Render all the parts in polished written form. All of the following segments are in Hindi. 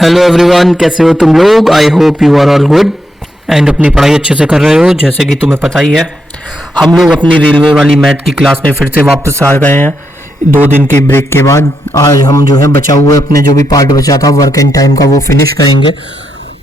हेलो एवरीवन, कैसे हो तुम लोग। I hope you are all good and अपनी पढ़ाई अच्छे से कर रहे हो। जैसे कि तुम्हें पता ही है, हम लोग अपनी रेलवे वाली मैथ की क्लास में फिर से वापस आ गए हैं 2 दिन के ब्रेक के बाद। आज हम जो है बचा हुआ अपने जो भी पार्ट बचा था वर्क एंड टाइम का वो फिनिश करेंगे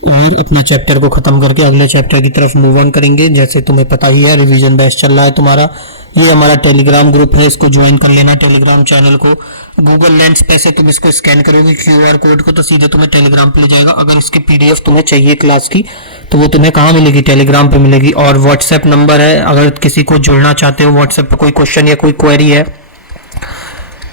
और अपना चैप्टर को खत्म करके अगले चैप्टर की तरफ मूव ऑन करेंगे। जैसे तुम्हें पता ही है, रिवीजन बैच चल रहा है तुम्हारा। ये हमारा टेलीग्राम ग्रुप है, इसको ज्वाइन कर लेना टेलीग्राम चैनल को। गूगल लेंस पे से तुम इसको स्कैन करोगे क्यूआर कोड को तो सीधे तुम्हें टेलीग्राम पे ले जाएगा। अगर इसकी पीडीएफ तुम्हें चाहिए क्लास की तो वो तुम्हें कहाँ मिलेगी, टेलीग्राम पे मिलेगी। और व्हाट्सएप नंबर है, अगर किसी को जुड़ना चाहते हो व्हाट्सएप पे, कोई क्वेश्चन या कोई क्वेरी है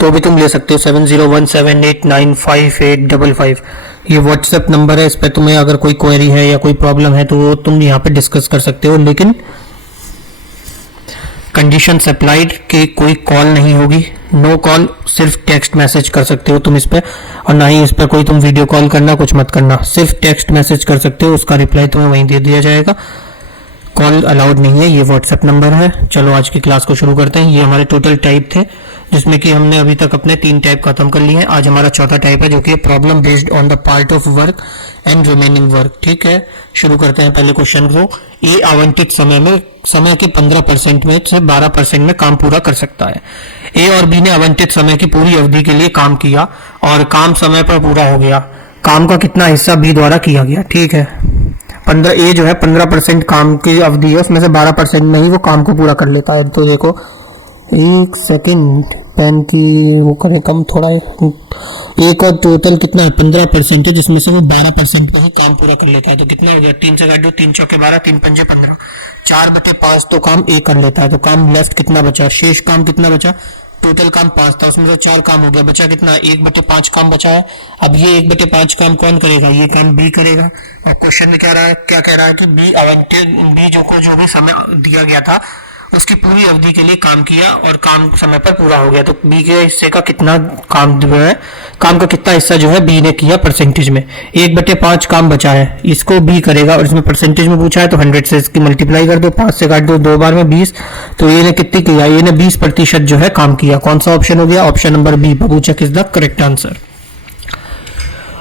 तो भी तुम ले सकते हो। 7017895855 ये व्हाट्सएप नंबर है। इस पर तुम्हें अगर कोई क्वेरी है या कोई प्रॉब्लम है तो वो तुम यहाँ पे डिस्कस कर सकते हो, लेकिन कंडीशन अप्लाइड कि कोई कॉल नहीं होगी। नो कॉल, सिर्फ टेक्स्ट मैसेज कर सकते हो तुम इस पर, और ना ही इस पर कोई तुम वीडियो कॉल करना, कुछ मत करना। सिर्फ टेक्स्ट मैसेज कर सकते हो, उसका रिप्लाई तुम्हें वहीं दे दिया जाएगा। कॉल अलाउड नहीं है। ये व्हाट्सएप नंबर है। चलो आज की क्लास को शुरू करते हैं। ये हमारे टोटल टाइप थे, जिसमें कि हमने अभी तक अपने 3 टाइप खत्म कर लिए हैं। आज हमारा चौथा टाइप है जो कि problem based on the part of work and remaining work. ठीक है, शुरू करते हैं पहले क्वेश्चन को। ए आवंटित समय के 15% में से 12% में काम पूरा कर सकता है। ए और बी ने आवंटित समय की पूरी अवधि के लिए काम किया और काम समय पर पूरा हो गया। काम का कितना हिस्सा बी द्वारा किया गया। ठीक है, 15 ए जो है 15% काम की अवधि है, उसमें से 12% में ही वो काम को पूरा कर लेता है। तो देखो, एक सेकंड, पेन की वो करें कम थोड़ा है। एक और टोटल कितना है, 15% है, जिसमें से वो 12% में ही काम पूरा कर लेता है। तो कितना हो गया, 3 से काट दो, 3 चौके 12, 3 पंजे 15, 4/5 तो काम ए कर लेता है। तो काम लेफ्ट कितना बचा, शेष काम कितना बचा, टोटल काम 5 था, उसमें से 4 काम हो गया, बचा कितना, 1/5 काम बचा है। अब ये 1/5 काम कौन करेगा, ये काम बी करेगा। और क्वेश्चन में क्या कह रहा है कि बी आवंटित, बी जो भी समय दिया गया था उसकी पूरी अवधि के लिए काम किया और काम समय पर पूरा हो गया। तो बी के हिस्से का कितना काम जो है, काम का कितना हिस्सा जो है बी ने किया परसेंटेज में, 1/5 काम बचा है, इसको बी करेगा। और इसमें परसेंटेज में पूछा है तो 100 से इसकी मल्टीप्लाई कर दो, 5 से काट दो, 2 बार में 20। तो ये ने कितनी किया, ये ने 20% जो है काम किया। कौन सा ऑप्शन हो गया, ऑप्शन नंबर बी, बबूचक इज द करेक्ट आंसर।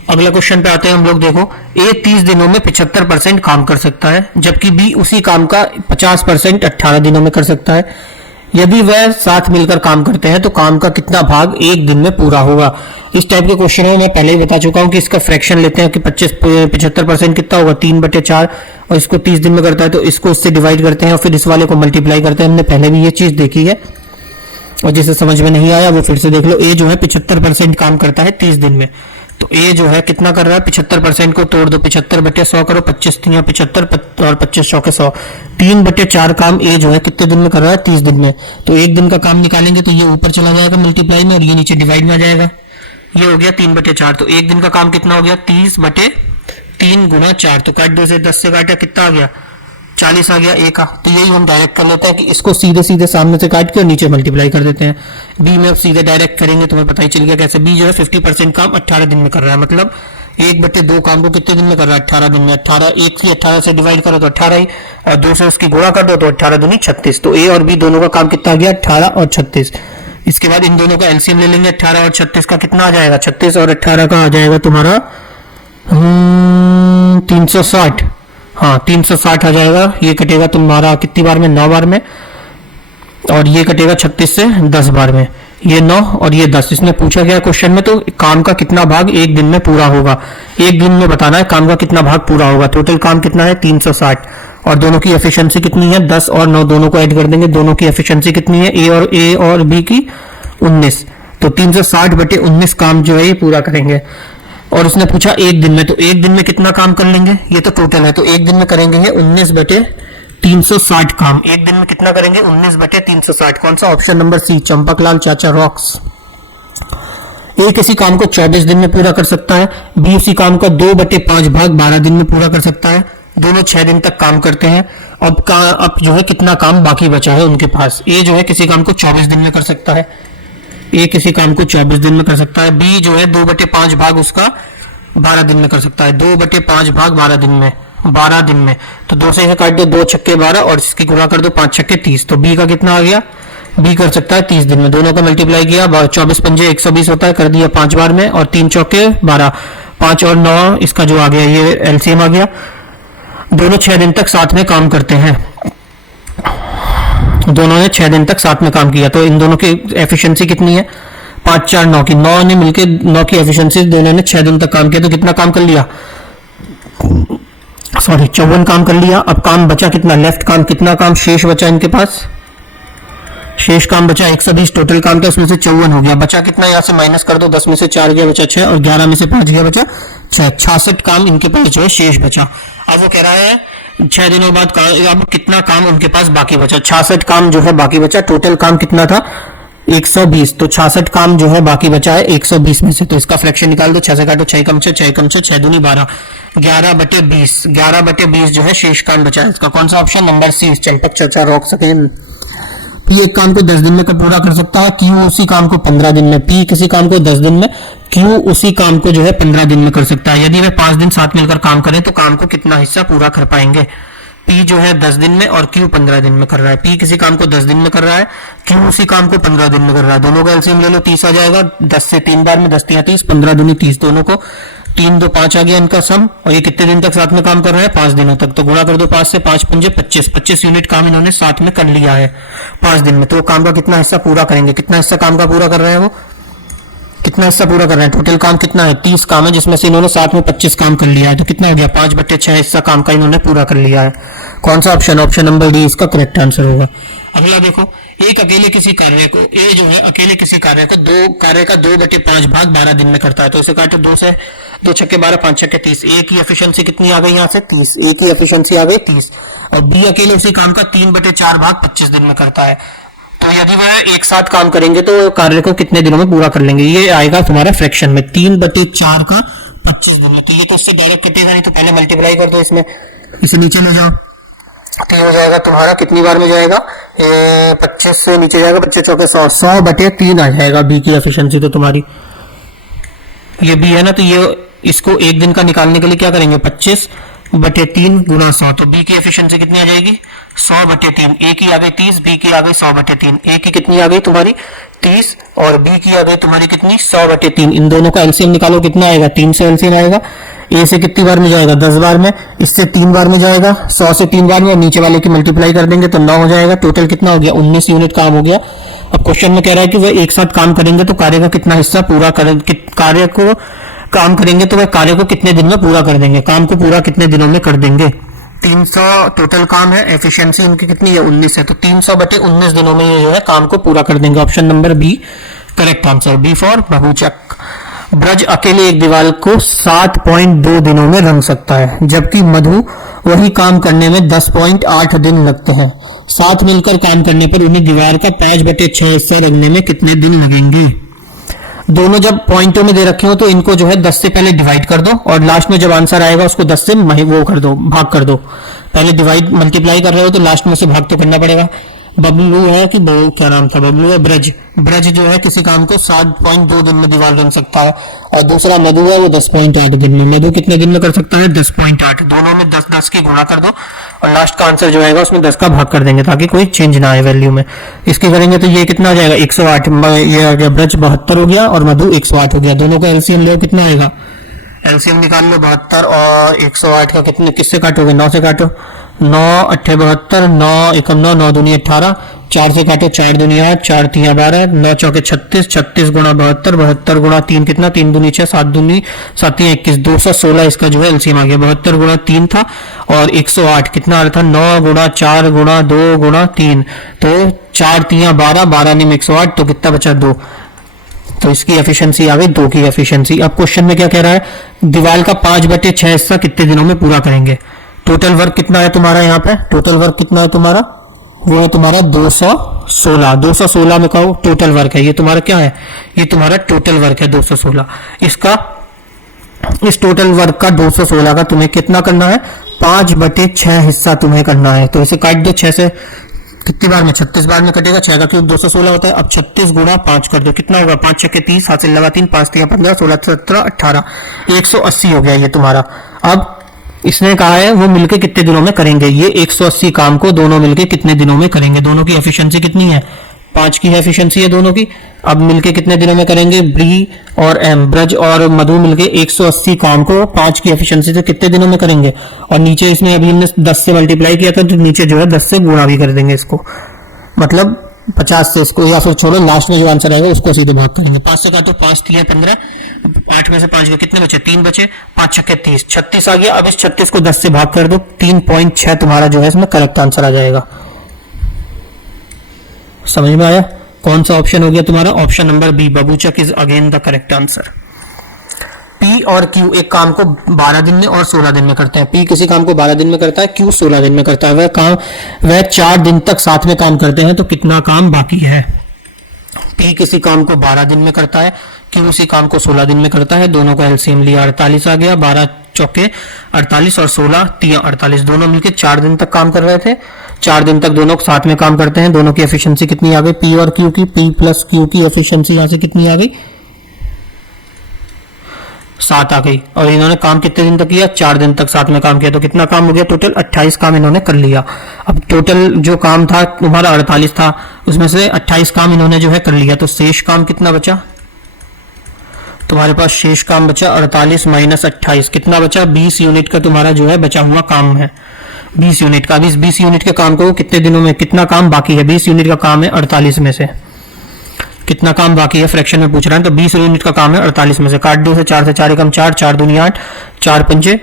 अगला क्वेश्चन पे आते हैं हम लोग। देखो, ए 30 दिनों में 75% काम कर सकता है, जबकि बी उसी काम का 50% 18 दिनों में कर सकता है। यदि वह साथ मिलकर काम करते हैं तो काम का कितना भाग एक दिन में पूरा होगा। इस टाइप के क्वेश्चन में मैं पहले ही बता चुका हूं कि इसका फ्रैक्शन लेते हैं कि 75% कितना होगा, 3/4, और इसको 30 दिन में करता है तो इसको इससे डिवाइड करते हैं और फिर इस वाले को मल्टीप्लाई करते हैं। हमने पहले भी ये चीज देखी है, और जिसे समझ में नहीं आया वो फिर से देख लो। ए जो है 75% काम करता है 30 दिन में, तो ए जो है कितना कर रहा है, 75% को तोड़ दो, 75/100 करो, 25 3 75 और 25 100 के 100, 3/4 काम ए जो है कितने दिन में कर रहा है, 30 दिन में। तो एक दिन का काम निकालेंगे तो ये ऊपर चला जाएगा मल्टीप्लाई में और ये नीचे डिवाइड में आ जाएगा। ये हो गया 3/4। तो एक दिन का काम कितना हो गया, 30/3 गुणा 4। तो काट दो से, 10 से काटा कितना आ गया, 40 आ गया ए का। तो यही हम डायरेक्ट कर लेते हैं कि इसको सीधे सीधे सामने से काट के और नीचे मल्टीप्लाई कर देते हैं। बी में अब सीधे डायरेक्ट करेंगे, तुम्हें पता ही चल गया कैसे। बी जो है 50% काम 18 दिन में कर रहा है, मतलब 1/2 काम को कितने दिन में कर रहा है, 18 दिन में। 18 1 से 18 से डिवाइड करो तो 18 ही, और 2 से उसकी गुणा कर दो तो 18 दूनी 36। तो ए और बी दोनों का काम कितना आ गया, 18 और 36। इसके बाद इन दोनों का एलसीएम ले लेंगे, 18 और 36 का कितना आ जाएगा, 36 और 18 का आ जाएगा तुम्हारा 360। हाँ, 360 आ जाएगा। ये कटेगा तुम्हारा कितनी बार में, 9 बार में, और ये कटेगा 36 से 10 बार में, ये 9 और ये 10। इसने पूछा गया क्वेश्चन में तो काम का कितना भाग एक दिन में पूरा होगा, एक दिन में बताना है काम का कितना भाग पूरा होगा। टोटल काम कितना है, 360, और दोनों की एफिशिएंसी कितनी है, 10 और 9 दोनों को ऐड कर देंगे। दोनों की एफिशिएंसी कितनी है, ए और बी की 19। तो 360/19 काम जो है ये पूरा करेंगे। और उसने पूछा एक दिन में, तो एक दिन में कितना काम कर लेंगे, ये तो टोटल है, तो एक दिन में करेंगे 19/360 काम। एक दिन में कितना करेंगे, 19/360। कौन सा, ऑप्शन नंबर सी, चंपकलाल चाचा रॉक्स। ए किसी काम को 24 दिन में पूरा कर सकता है, बी उसी काम का 2/5 भाग 12 दिन में पूरा कर सकता है। दोनों 6 दिन तक काम करते हैं। अब जो है कितना काम बाकी बचा है उनके पास। ए जो है किसी काम को 24 दिन में कर सकता है, ए किसी काम को 24 दिन में कर सकता है। बी जो है 2/5 भाग उसका 12 दिन में कर सकता है, 2/5 भाग 12 दिन में, 12 दिन में। तो 2 से काट दो, 2 छक्के 12 और इसकी गुणा कर दो, 5 छक्के 30। तो बी का कितना आ गया, बी कर सकता है 30 दिन में। दोनों का मल्टीप्लाई किया, 24 पंजे 120 होता है, कर दिया 5 बार में, और 3 चौके 12, 5 और 9 इसका जो आ गया ये एलसीएम आ गया। दोनों 6 दिन तक साथ में काम करते हैं, दोनों ने 6 दिन तक साथ में काम किया, तो इन दोनों की एफिशिएंसी कितनी है? 5 4 9 की, 9 ने मिलकर 9 की एफिशिएंसी, दोनों ने 6 दिन तक काम किया, तो कितना काम कर लिया? सॉरी 54 काम कर लिया। अब काम बचा कितना? लेफ्ट काम कितना काम शेष बचा इनके पास? शेष काम बचा 120 टोटल काम था, उसमें से 54 हो गया। बचा कितना? यहाँ से माइनस कर दो, 10 में से 4 गया बचा 6 और 11 में से 5 गया बचा 6, 66 काम इनके पास जो है शेष बचा। अब वो कह रहा है 6 दिनों बाद अब कितना काम उनके पास बाकी बचा? 66 काम जो है बाकी बचा। टोटल काम कितना था? 120, तो 66 काम जो है बाकी बचा है 120 में से, तो इसका फ्रैक्शन निकाल दो। 6 से काटो, 6 कम से 6 कम से 6 दूनी 12, 11/20, 11/20 जो है शेष काम बचा है। इसका कौन सा ऑप्शन? नंबर सी, चंपक चर्चा रोक सके। पी एक काम को 10 दिन में पूरा कर सकता है, क्यू उसी काम को 15 दिन में। पी किसी काम को 10 दिन में, क्यू उसी काम को जो है 15 दिन में कर सकता है। यदि वे 5 दिन साथ मिलकर काम करें तो काम को कितना हिस्सा पूरा कर पाएंगे? पी जो है 10 दिन में और क्यू 15 दिन में कर रहा है। पी किसी काम को 10 दिन में कर रहा है, क्यू उसी काम को 15 दिन में कर रहा है। दोनों का एलसीएम ले लो, 30 आ जाएगा। 10 से 3 बार में 10 3 30, 15 दूनी 30, दोनों को 3 2 5 आ गया इनका सम। और ये कितने दिन तक साथ में काम कर रहे हैं? 5 दिनों तक। तो गुणा कर दो 5 से, 5 पंजे 25, 25 यूनिट काम इन्होंने साथ में कर लिया है 5 दिन में। तो काम का कितना हिस्सा पूरा करेंगे? कितना हिस्सा काम का पूरा कर रहे हैं वो? कितना हिस्सा पूरा कर रहे हैं? टोटल काम कितना है? 30 काम है, जिसमें से इन्होंने साथ में 25 काम कर लिया है, तो कितना हो गया? 5/6 हिस्सा काम का इन्होंने पूरा कर लिया है। कौन सा ऑप्शन? ऑप्शन नंबर डी इसका करेक्ट आंसर होगा। अगला देखो, एक अकेले किसी कार्य को, ए जो है अकेले किसी कार्य का 2/5 भाग 12 दिन में करता है, तो इसे काटो 2 से, 2 छक्के 12, 5 छक्के 30। ए की एफिशिएंसी कितनी आ गई? यहाँ से 30, ए की एफिशिएंसी आ गई 30। और बी अकेले उसी काम का 3/4 भाग 25 दिन में करता है, तो यदि वह एक साथ काम करेंगे तो कार्य को कितने दिनों में पूरा कर लेंगे? ये आएगा तुम्हारा फ्रैक्शन में 3/4 का 25 दिन में। तो ये तो इससे डायरेक्ट कटेगा नहीं, तो पहले मल्टीप्लाई कर दो इसमें, इसे नीचे ले जाओ, तो हो जाएगा तुम्हारा कितनी बार में जाएगा? 25 से नीचे जाएगा, 25 चौके 100, 100/3 आ जाएगा बी की एफिशिएंसी। तो तुम्हारी ये बी है ना, तो ये इसको एक दिन का निकालने के लिए क्या करेंगे? 25/3 गुना 100, तो बी की एफिशिएंसी कितनी आ जाएगी? 100/3। ए की आ गई 30, बी की आ गई 100/3। ए की कितनी आ गई तुम्हारी? 30 और बी की आ गई तुम्हारी कितनी? 100/3। इन दोनों का एलसीएम निकालो, कितना आएगा? 3 से एलसीएम आएगा। ए से कितनी बार में जाएगा? 10 बार में, इससे 3 बार में जाएगा, 100 से 3 बार में, और नीचे वाले की मल्टीप्लाई कर देंगे तो 9 हो जाएगा। टोटल कितना हो गया? 19 यूनिट काम हो गया। अब क्वेश्चन में कह रहा है कि वह एक साथ काम करेंगे तो कार्य का कितना हिस्सा पूरा करेंगे, कार्य को काम करेंगे तो वह कार्य को कितने दिन में पूरा कर देंगे? काम को पूरा कितने दिनों में कर देंगे? 300 टोटल काम है, एफिशिएंसी इनकी कितनी है? 19 है, तो 300/19 दिनों में ये जो है काम को पूरा कर देंगे। Option number B correct answer, B for बहुचक। ब्रज अकेले एक दीवार को 7.2 दिनों में रंग सकता है, जबकि मधु वही काम करने में 10.8 दिन लगते हैं। साथ मिलकर काम करने पर उन्हें दीवार का 5/6 हिस्सा रंगने में कितने दिन लगेंगे? दोनों जब पॉइंटों में दे रखे हो तो इनको जो है 10 से पहले डिवाइड कर दो, और लास्ट में जब आंसर आएगा उसको 10 से वो कर दो, भाग कर दो। पहले डिवाइड मल्टीप्लाई कर रहे हो तो लास्ट में से भाग तो करना पड़ेगा। बबलू है कि क्या नाम था? बबलू है ब्रज। ब्रज जो है किसी काम को 7.2 दिन में दीवार रंग सकता है, और दूसरा मधु है वो 10.8 दिन में। मधु कितने दिन में कर सकता है? 10.8। दोनों में 10 की गुणा कर दो, और लास्ट का आंसर जो आएगा उसमें 10 का भाग कर देंगे ताकि कोई चेंज ना आए वैल्यू में। इसके करेंगे तो ये कितना आ जाएगा? 108। ये आ गया ब्रज 72 हो गया और मधु 108 हो गया। दोनों का एलसीएम लो, कितना आएगा? एलसीएम निकाल लो, 72 और 108 का कितने किससे काटोगे? 9 से काटो, 9 8 72, 9 एकम 9, 9 दूनी 18, 4 से काटो, 4 दूनी 8, 4 3 12, 9 चौके 36, 36 गुणा 72, 72 गुणा 3 कितना? 3 दूनी 6, 7 दूनी 7 21, 216 इसका जो है एलसीएम आ गया। 72 गुणा 3 था और 108 कितना आ रहा था? 9 गुणा 4 गुणा 2 गुणा 3, तो 4 3 12, 12 निम 108, तो कितना बचा? 2। तो इसकी एफिशिएंसी आ गई 2 की एफिशिएंसी। अब क्वेश्चन में क्या कह रहा है? दीवार का 5/6 हिस्सा कितने दिनों में पूरा करेंगे? टोटल वर्क कितना है तुम्हारा? यहाँ पे टोटल वर्क कितना है तुम्हारा? वो है तुम्हारा 216। 216 में कहो टोटल वर्क है, ये तुम्हारा क्या है? ये तुम्हारा टोटल वर्क है 216। इसका इस टोटल वर्क का 216 का तुम्हें कितना करना है? 5/6 हिस्सा तुम्हें करना है। तो इसे काट दो 6 से, कितनी बार में? 36 बार में कटेगा। 6 का क्यूब 216 होता है। अब 36 गुणा 5 कर दो, कितना होगा? 5 6 30, हाथ से लगा 3, 5 3 15, 16 17 18, 180 हो गया ये तुम्हारा। अब इसने कहा है वो मिलके कितने दिनों में करेंगे? ये 180 काम को दोनों मिलके कितने दिनों में करेंगे? दोनों की एफिशिएंसी कितनी है? 5 की एफिशिएंसी है दोनों की। अब मिलके कितने दिनों में करेंगे? ब्री और एम, ब्रज और मधु मिलके 180 काम को 5 की एफिशिएंसी से कितने दिनों में करेंगे? और नीचे इसमें अभी हमने 10 से मल्टीप्लाई किया था, तो नीचे जो है 10 से गुणा भी कर देंगे इसको, मतलब 50 से इसको, या फिर छोड़ो लास्ट में जो आंसर आएगा उसको सीधे भाग करेंगे। 5 से काटो, 5 3 15, 8 में से 5 के कितने बचे? 3 बचे, 5 छक्के 30, 36 आ गया। अब इस 36 को 10 से भाग कर दो, 3.6 तुम्हारा जो है इसमें करेक्ट आंसर आ जाएगा। समझ में आया? कौन सा ऑप्शन हो गया तुम्हारा? ऑप्शन नंबर बी, बबूचक is again the correct answer. P और क्यू एक काम को 12 दिन में और 16 दिन में करते हैं। पी किसी काम को 12 दिन में करता है, क्यू 16 दिन में करता है। वह 4 दिन तक साथ में काम करते हैं, तो कितना काम बाकी है? पी किसी काम को 12 दिन में करता है, क्यू उसी काम को 16 दिन में करता है। दोनों का एलसीएम लिया, 48 आ गया। 12 चौके 48 और 16 3 48, दोनों मिलकर 4 दिन तक काम कर रहे थे। 4 दिन तक दोनों साथ में काम करते हैं। दोनों की एफिशिएंसी कितनी आ गई? पी और क्यू की, पी प्लस क्यू की एफिशिएंसी यहां से कितनी आ गई? 7 आ गई। और इन्होंने काम कितने दिन तक किया? 4 दिन तक साथ में काम किया, तो कितना काम हो गया? टोटल 28 काम इन्होंने कर लिया। अब टोटल जो काम था तुम्हारा 48 था, उसमें से 28 काम इन्होंने जो है कर लिया, तो शेष काम कितना बचा तुम्हारे पास? शेष काम बचा 48 माइनस 28, कितना बचा? 20 यूनिट का तुम्हारा जो है बचा हुआ काम है, 20 यूनिट का। 20 यूनिट के काम को कितने दिनों में, कितना काम बाकी है? 20 यूनिट का काम है 48 में से कितना काम बाकी है? फ्रैक्शन में पूछ रहा है, तो 20 यूनिट का काम है 48 में से काट दो, से 4 से 4 एकम 4, 4 दूनी 8, 4 पंजे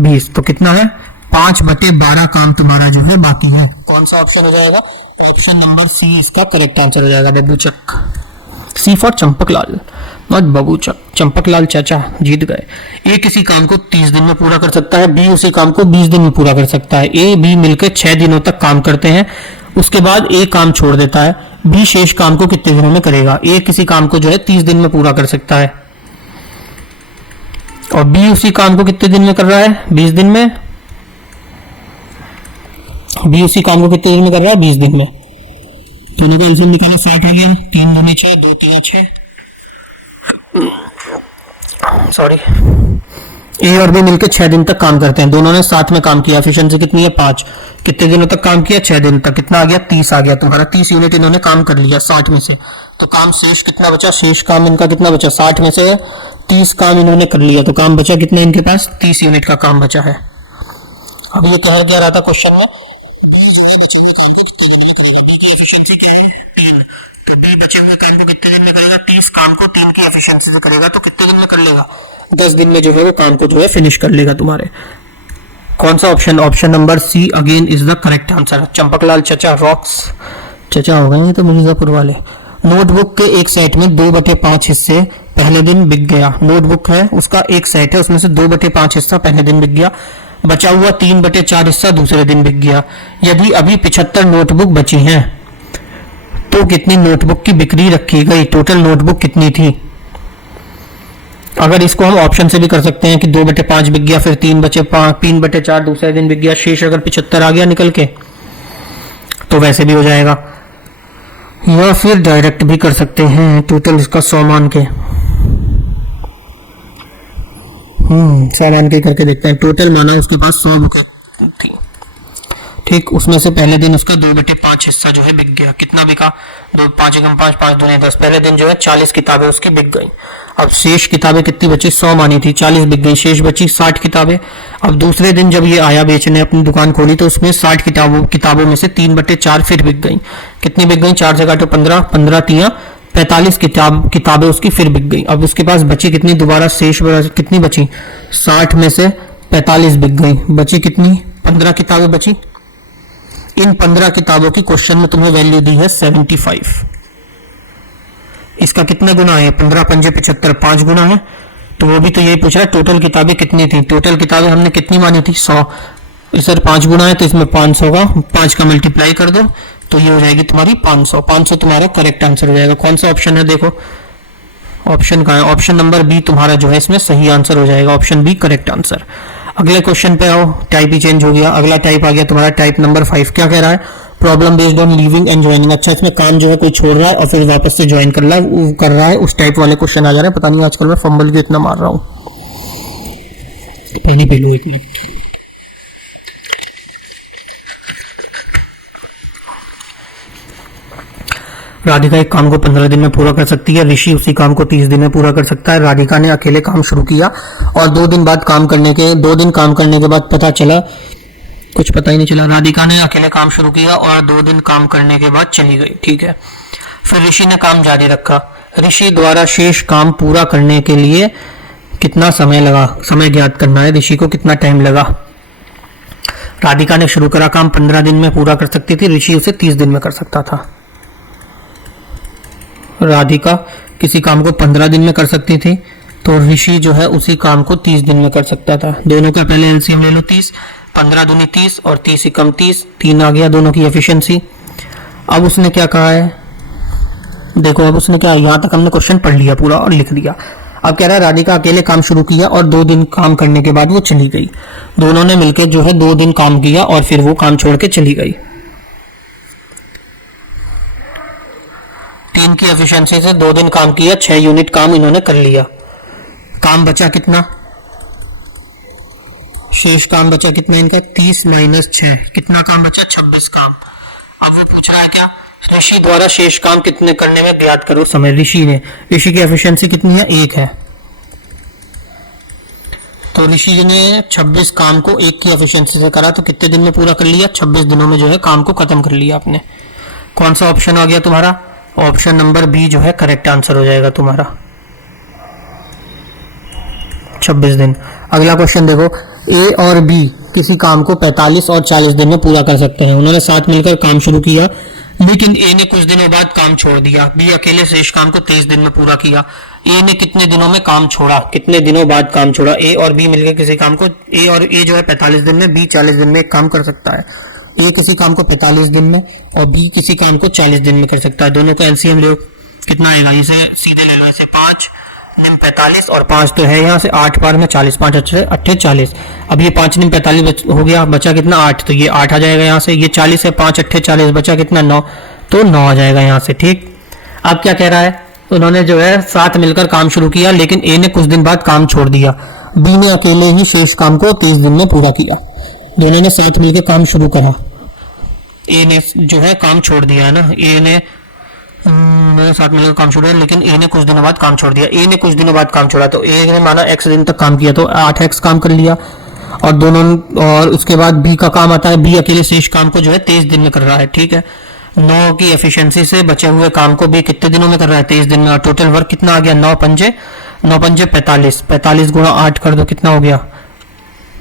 20, तो कितना है? 5/12 काम तुम्हारा जो है बाकी है। कौन सा ऑप्शन हो जाएगा? ऑप्शन नंबर सी इसका करेक्ट आंसर हो जाएगा, बबूचक। सी फॉर चंपकलाल, नॉट बबूचक। चंपकलाल चाचा जीत गए। ए किसी काम को 30 दिन में पूरा कर सकता है, बी उसी काम को 20 दिन में पूरा कर सकता है। ए बी मिलकर 6 दिनों तक काम करते हैं, उसके बाद ए काम छोड़ देता है। बी शेष काम को कितने दिनों में करेगा? ए किसी काम को जो है 30 दिन में पूरा कर सकता है, और बी उसी काम को कितने दिन में कर रहा है? 20 दिन में। बी उसी काम को कितने दिन में कर रहा है? 20 दिन में। दोनों का एलसीएम निकाला, 60 आ गया, 3 दूनी 6, 2 3 6, सॉरी। ए और बी मिलकर 6 दिन तक काम करते हैं, दोनों ने साथ में काम किया। एफिशिएंसी कितनी है? 5। कितने दिनों तक काम किया? 6 दिन तक। कितना आ गया? 30 आ गया तुम्हारा। 30 यूनिट इन्होंने काम कर लिया 60 में से, तो काम शेष कितना बचा? शेष काम इनका कितना बचा? 60 में से 30 काम इन्होंने कर लिया, तो काम बचा कितना इनके पास? 30 यूनिट का काम बचा है। अब ये कहा गया रहा था क्वेश्चन में, एफिशिएंसी क्या है? 3, तो बी बचे हुए काम को कितने दिन में करेगा? 30 काम को 3 की एफिशिएंसी से करेगा, तो कितने दिन में कर लेगा? 10 दिन में जो है वो काम को जो है फिनिश कर लेगा तुम्हारे। कौन सा option? Option number C again is the correct answer. Champaklal चचा रॉक्स, चचा हो गए तो मिर्जापुर वाले। नोटबुक के एक सेट में 2/5 हिस्से पहले दिन बिक गया। नोटबुक है, उसका एक सेट है, उसमें से 2/5 हिस्सा पहले दिन बिक गया, बचा हुआ 3/4 हिस्सा दूसरे दिन बिक गया। यदि अभी 75 नोटबुक बची हैं, तो कितनी नोटबुक की बिक्री रखी गई? टोटल नोटबुक कितनी थी? अगर इसको हम ऑप्शन से भी कर सकते हैं कि 2/5 बिक गया, फिर 3/4 दूसरे दिन बिक गया, शेष अगर 75 आ गया निकल के, तो वैसे भी हो जाएगा। या फिर डायरेक्ट भी कर सकते हैं, टोटल इसका 100 मान के 100 मान के करके देखते हैं। टोटल माना उसके पास 100 बुक थी, ठीक, उसमें से पहले दिन उसका 2/5 हिस्सा जो है बिक गया। कितना बिका? 2 5 एकम 5, 5 दूनी 10। पहले दिन जो है 40 किताबें उसकी बिक गई। अब शेष किताबें कितनी बची? 100 मानी थी, 40 बिक गई, शेष बची 60 किताबें। अब दूसरे दिन जब ये आया बेचने, अपनी दुकान खोली, तो उसमें 60 किताबों में से 3/4 फिर बिक गई। कितनी बिक गई? 4 से काटो 15, 15 3 45 किताबें उसकी फिर बिक गई। अब उसके पास बची कितनी? दोबारा शेष कितनी बची? 60 में से 45 बिक गई, बची कितनी? 15 किताबें बची। इन 15 किताबों की क्वेश्चन में तुम्हें वैल्यू दी है 75। इसका कितना गुना है? 15 पंजे 75, 5 गुना है। तो वो भी तो यही पूछ रहा है टोटल किताबें कितनी थी। टोटल किताबें हमने कितनी मानी थी? 100। सर 5 गुना है, तो इसमें 500 का 5 का मल्टीप्लाई कर दो, तो ये हो जाएगी तुम्हारी 500। 500 तुम्हारा करेक्ट आंसर हो जाएगा। कौन सा ऑप्शन है? देखो ऑप्शन का है, ऑप्शन नंबर बी तुम्हारा जो है इसमें सही आंसर हो जाएगा। Option B correct answer. अगले क्वेश्चन पे आओ। टाइप ही चेंज हो गया, अगला टाइप आ गया तुम्हारा टाइप नंबर 5। क्या कह रहा है? Problem based on leaving and joining. अच्छा, इसमें काम जो है कोई छोड़ रहा है और फिर वापस से ज्वाइन कर रहा है, उस टाइप वाले क्वेश्चन आ जा रहे हैं। पता नहीं आजकल मैं फंबल भी इतना मार रहा हूँ। पहली पहलू इतनी राधिका एक काम को 15 दिन में पूरा कर सकती है, ऋषि उसी काम को 30 दिन में पूरा कर सकता है। राधिका ने अकेले काम शुरू किया और 2 दिन काम करने के बाद पता चला, कुछ पता ही नहीं चला। राधिका ने अकेले काम शुरू किया और 2 दिन काम करने के बाद चली गई, ठीक है। फिर ऋषि ने काम जारी रखा। ऋषि द्वारा शेष काम पूरा करने के लिए कितना समय लगा, समय ज्ञात करना है, ऋषि को कितना टाइम लगा। राधिका ने शुरू करा काम 15 दिन में पूरा कर सकती थी, ऋषि उसे 30 दिन में कर सकता था। राधिका किसी काम को 15 दिन में कर सकती थी तो ऋषि जो है उसी काम को 30 दिन में कर सकता था। दोनों का पहले एलसीएम ले लो 30, 15 दूनी 30 और 30 कम 30, 3 आ गया दोनों की एफिशिएंसी। अब उसने क्या कहा है, देखो अब उसने क्या, यहां तक हमने क्वेश्चन पढ़ लिया पूरा और लिख दिया। अब कह रहा है राधिका अकेले काम शुरू किया और 2 दिन काम करने के बाद वो चली गई। दोनों ने मिलकर जो है 2 दिन काम किया और फिर वो काम छोड़ के चली गई। 3 की एफिशिएंसी से 2 दिन काम किया, 6 यूनिट काम इन्होंने कर लिया। काम बचा कितना, शेष काम बचा कितना इनका, 30 माइनस 6, कितना काम बचा, 26 काम। अब वो पूछ रहा है क्या, ऋषि द्वारा शेष काम कितने करने में ज्ञात करो समय। ऋषि की एफिशिएंसी कितनी है, 1 है। तो ऋषि ने 26 काम को 1 की एफिशिएंसी से करा तो कितने दिन में पूरा कर लिया, 26 दिनों में जो है काम को खत्म कर लिया आपने। कौन सा ऑप्शन आ गया तुम्हारा, ऑप्शन नंबर बी जो है करेक्ट आंसर हो जाएगा तुम्हारा, 26 दिन। अगला क्वेश्चन देखो, ए और बी किसी काम को 45 और 40 दिन में पूरा कर सकते हैं। उन्होंने साथ मिलकर काम शुरू किया लेकिन ए ने कुछ दिनों बाद काम छोड़ दिया। बी अकेले शेष काम को 23 दिन में पूरा किया। ए ने कितने दिनों में काम छोड़ा, कितने दिनों बाद काम छोड़ा। ए और बी मिलकर किसी काम को, ए जो है 45 दिन में, बी 40 दिन में एक काम कर सकता है। ए किसी काम को 45 दिन में और बी किसी काम को 40 दिन में कर सकता है। दोनों का एलसीएम लो, कितना आएगा, इसे सीधे ले लो, इसे 5 निम 45 और 5 तो है यहाँ से 8 बार में 40, 5 अट्ठे 40। अब ये 5 निम 45 हो गया, बचा कितना 8, तो ये 8 आ जाएगा यहाँ से। ये 40 है, 5 अट्ठे 40, बचा कितना 9, तो 9 आ जाएगा यहाँ से, ठीक। अब क्या कह रहा है, उन्होंने जो है साथ मिलकर काम शुरू किया लेकिन ए ने कुछ दिन बाद काम छोड़ दिया। बी ने अकेले ही शेष काम को 30 दिन में पूरा किया। दोनों ने साथ मिलकर काम शुरू करा, ए ने जो है काम छोड़ दिया है ना, ए ने साथ मिलकर काम छोड़ा लेकिन ए ने कुछ दिनों बाद काम छोड़ दिया। ए ने कुछ दिनों बाद काम छोड़ा तो ए ने माना x दिन तक काम किया तो 8x काम कर लिया और दोनों, और उसके बाद बी का काम आता है, बी अकेले शेष काम को जो है 23 दिन में कर रहा है, ठीक है। 9 की एफिशिएंसी से बचे हुए काम को बी कितने दिनों में कर रहा है, 23 दिन में। और टोटल वर्क कितना आ गया, 9 पंजे 45, 45 गुणा 8 कर दो, कितना हो गया,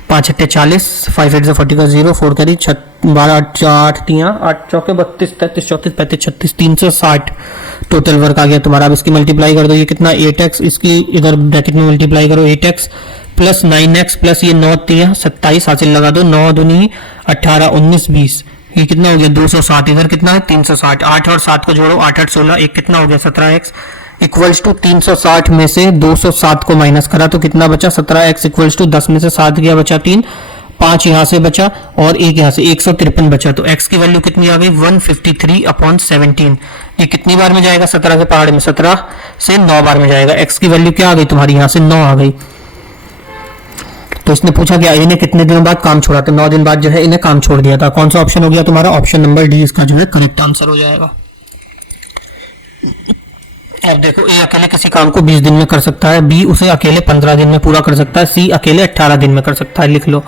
5 अट्ठे 40, 5 8 40 का 0, 4 करी 12 8 तियां 8 चौके 32, 33 34 35 36, 360 टोटल वर्क आ गया तुम्हारा। अब इसकी मल्टीप्लाई कर दो, ये कितना 8x, इसकी इधर ब्रैकेट में मल्टीप्लाई करो 8x प्लस 9x प्लस ये 9 तियां 27 हासिल लगा दो, 9 दूनी 18 19 20, ये कितना हो गया 260, इधर कितना है 360। 8 और 7 को जोड़ो, 8 8 16, एक कितना हो गया 17x इक्वल्स टू 360 में से 207 को माइनस करा तो कितना बचा, 17x इक्वल्स टू 10 में से 7 गया बचा 3, 5 यहां से बचा और 1 यहां से 153 बचा। तो x की वैल्यू कितनी आ गई, 153/17। ये कितनी बार में जाएगा, 17 के पहाड़ में 17 से 9 बार में जाएगा। x की वैल्यू क्या आ गई तुम्हारी, यहां से 9 आ गई। तो इसने पूछा गया इन्हें कितने दिनों बाद काम छोड़ा, तो 9 दिन बाद जो है इन्हें काम छोड़ दिया था। कौन सा ऑप्शन हो गया तुम्हारा, ऑप्शन नंबर डी इसका जो है करेक्ट आंसर हो जाएगा। अब देखो, ए अकेले किसी काम को 20 दिन में कर सकता है, बी उसे अकेले 15 दिन में पूरा कर सकता है, सी अकेले 18 दिन में कर सकता है। लिख लो,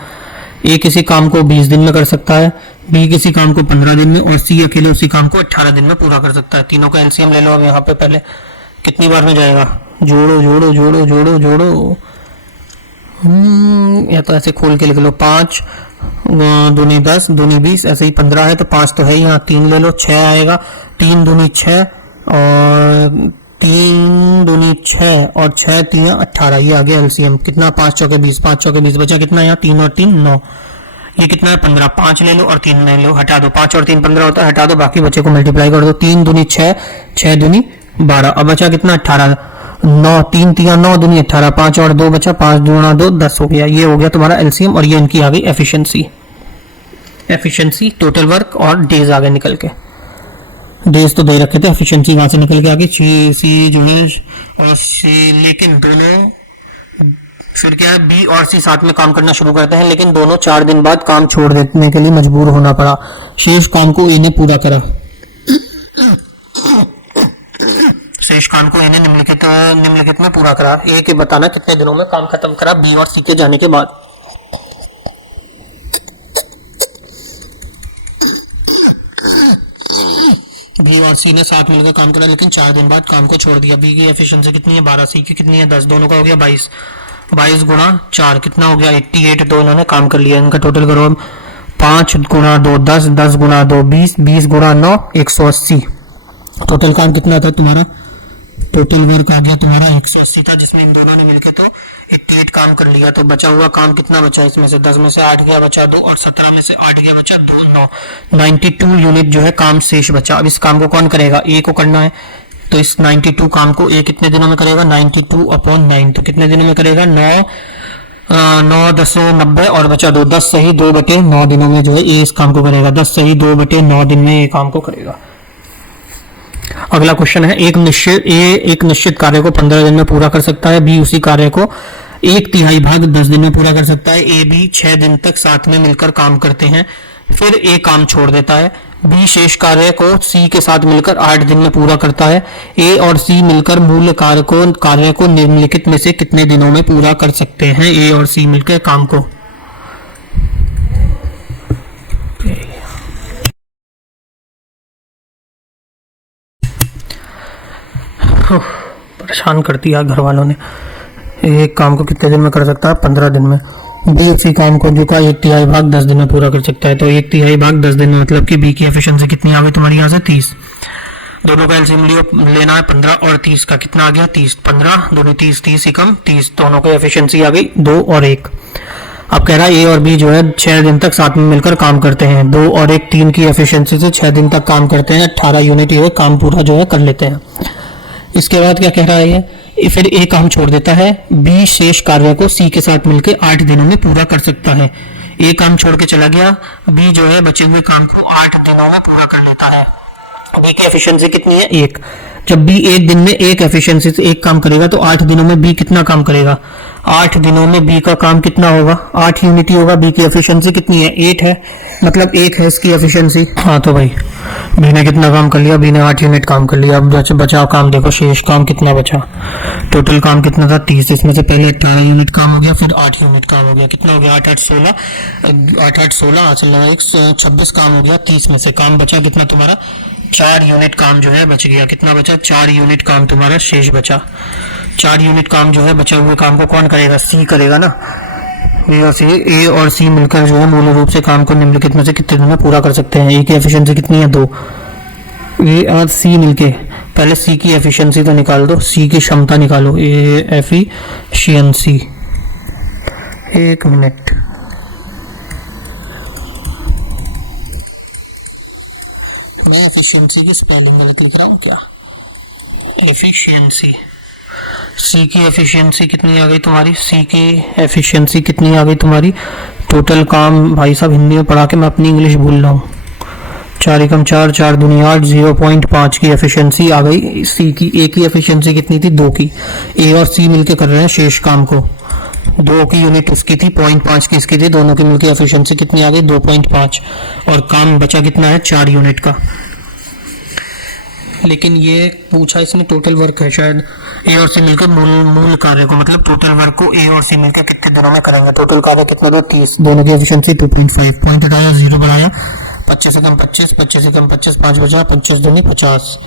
ए किसी काम को 20 दिन में कर सकता है, बी किसी काम को 15 दिन में और सी अकेले उसी काम को 18 दिन में पूरा कर सकता है। तीनों का एलसीएम ले लो। अब यहाँ पे पहले कितनी बार में जाएगा, जोड़ो जोड़ो जोड़ो जोड़ो जोड़ो, या तो ऐसे खोल के लिख लो, 5 दूनी 10 दूनी 20, ऐसे ही 15 है तो 5 तो है यहाँ, 3 ले लो 6 आएगा, 3 दूनी 6 और 3 दूनी 6 और 6 3 18, ये आ गया एलसीएम। कितना, 5 चौके 20, 5 चौके 20 बचा कितना यहाँ, 3 और 3 9, ये कितना है 15। 5 ले लो और 3 ले लो, हटा दो, 5 और 3 15 होता है, हटा दो, बाकी बच्चे को मल्टीप्लाई कर दो, 3 दूनी 6 6 दूनी 12, अब बचा कितना 18, 9 3 3 9 दूनी 18, 5 और 2 बचा, 5 दूना 2 10 हो गया। ये हो गया तुम्हारा एलसीएम और ये इनकी आ गई एफिशिएंसी टोटल वर्क और डेज आ गए निकल के। डेज तो दे रखे थे, एफिशिएंसी वहां से निकल के आ गई, सी जो है और सी, लेकिन दोनों फिर क्या है, बी और सी साथ में काम करना शुरू करते हैं लेकिन दोनों 4 दिन बाद काम छोड़ देने के लिए मजबूर होना पड़ा। शेष काम को ए ने पूरा करा। शेष काम को इन्हें निम्नलिखित में पूरा करा। ए के बताना कितने दिनों में काम खत्म करा बी और सी के जाने के बाद। बी और सी ने साथ मिलकर काम करा लेकिन 4 दिन बाद काम को छोड़ दिया। बी की एफिशिएंसी कितनी है 12, सी की कितनी है 10, दोनों का हो गया 22। 22 गुणा 4 कितना हो गया 88। तो इन्होंने काम कर लिया। इनका टोटल करो 5 गुणा 2 10, 10 गुणा 2 20, 20 गुणा 9 180। टोटल काम कितना था तुम्हारा, टोटल वर्क आ गया तुम्हारा 180 था, जिसमें इन दोनों ने मिलकर तो 88 काम कर लिया। तो बचा हुआ काम कितना बचा, इसमें से 10 में से 8 गया बचा 2 और 17 में से 8 गया बचा 2 9, 92 यूनिट जो है काम शेष बचा। अब इस काम को कौन करेगा, ए को करना है। तो इस 92 काम को ए कितने दिनों में करेगा 92/9। तो कितने दिनों में करेगा 9 10 90 और बचा 2, 10 सही 2/9 दिनों में जो है ए इस काम को करेगा। 10 सही 2/9 दिन में ये काम को करेगा। अगला क्वेश्चन है एक निश्चित कार्य को 15 दिन में पूरा कर सकता है, बी उसी कार्य को 1/3 भाग 10 दिन में पूरा कर सकता है। ए बी 6 दिन तक साथ में मिलकर काम करते हैं, फिर ए काम छोड़ देता है। बी शेष कार्य को सी के साथ मिलकर 8 दिन में पूरा करता है। ए और सी मिलकर मूल कार्य को निम्नलिखित में से कितने दिनों में पूरा कर सकते हैं। ए और सी मिलकर काम को परेशान कर दिया घर वालों ने। एक काम को कितने दिन में कर सकता है 15 दिन में। बी उसी काम को जो का 1/3 भाग 10 दिन में पूरा कर सकता है। तो 1/3 भाग 10 दिन में मतलब कि बी की एफिशिएंसी कितनी आ गई तुम्हारी यहाँ से 30। दोनों का एलसीएम लेना है 15 और 30 का कितना आ गया 30, 15 दोनों 30, 30 एकम 30, दोनों की एफिशिएंसी आ गई 2 और 1। अब कह रहा है ए और बी जो है 6 दिन तक साथ में मिलकर काम करते हैं। 2 और 1 3 की एफिशिएंसी से 6 दिन तक काम करते हैं, 18 यूनिट ये काम पूरा जो है कर लेते हैं। इसके बाद क्या कह रहा है ये, फिर ए काम छोड़ देता है। बी शेष कार्य को सी के साथ मिलकर 8 दिनों में पूरा कर सकता है। ए काम छोड़ के चला गया, बी जो है बचे हुए काम को 8 दिनों में पूरा कर लेता है। बी की एफिशिएंसी कितनी है 1। जब बी एक दिन में एक एफिशिएंसी से एक काम करेगा तो 8 दिनों में बी कितना काम करेगा, 8 दिनों में बी का काम कितना होगा 8 यूनिट ही होगा। बी की एफिशिएंसी कितनी है 8 है, मतलब 1 है इसकी एफिशिएंसी। हाँ तो भाई बी ने कितना काम कर लिया, बी ने 8 यूनिट काम कर लिया। अब बचाव काम देखो, शेष काम कितना बचा, टोटल काम कितना था 30, इसमें से पहले 18 यूनिट काम हो गया, फिर 8 यूनिट काम हो गया। कितना हो गया 8 8 16, 8 8 16 हासिल लगा 26 काम हो गया। 30 में से काम बचा कितना तुम्हारा 4 यूनिट काम जो है बच गया। कितना बचा 4 यूनिट काम तुम्हारा शेष बचा। 4 यूनिट काम जो है बचे हुए काम को कौन करेगा, सी करेगा ना। ए और सी मिलकर जो है मूल रूप से काम को निम्नलिखित में से कितने दिन में पूरा कर सकते हैं। ए की एफिशिएंसी कितनी है 2। ए और सी मिलके पहले सी की एफिशिएंसी तो निकाल दो, सी की क्षमता निकालो, ए एफिशिएंसी। 1 मिनट, मैं एफिशिएंसी की स्पेलिंग गलत लिख रहा हूँ क्या, एफिशिएंसी। सी की एफिशिएंसी कितनी आ गई तुम्हारी, सी की एफिशिएंसी कितनी आ गई तुम्हारी, टोटल काम भाई साहब हिंदी में पढ़ा के मैं अपनी इंग्लिश भूल रहा हूँ। 4 एकम 4, 4 दूनी 8, 0.5 की एफिशिएंसी आ गई सी की। ए की एफिशिएंसी कितनी थी 2 की। ए और सी मिलके कर रहे हैं शेष काम को, 2 की यूनिट उसकी थी, 0.5 की इसकी थी, दोनों की मिलकर एफिशिएंसी कितनी आ गई 2.5 और काम बचा कितना है 4 यूनिट का। लेकिन ये पूछा इसने टोटल वर्क है, शायद ए और सी मिलकर मूल कार्य को, मतलब टोटल वर्क को ए और सी मिलकर कितने दिनों में करेंगे। टोटल कार्य कितना था 30, दोनों की एफिशिएंसी 2.5, पॉइंट हटाया 0 बढ़ाया, 25 एकम 25, 25 एकम 25, 5 बचा, 25 दूनी 50,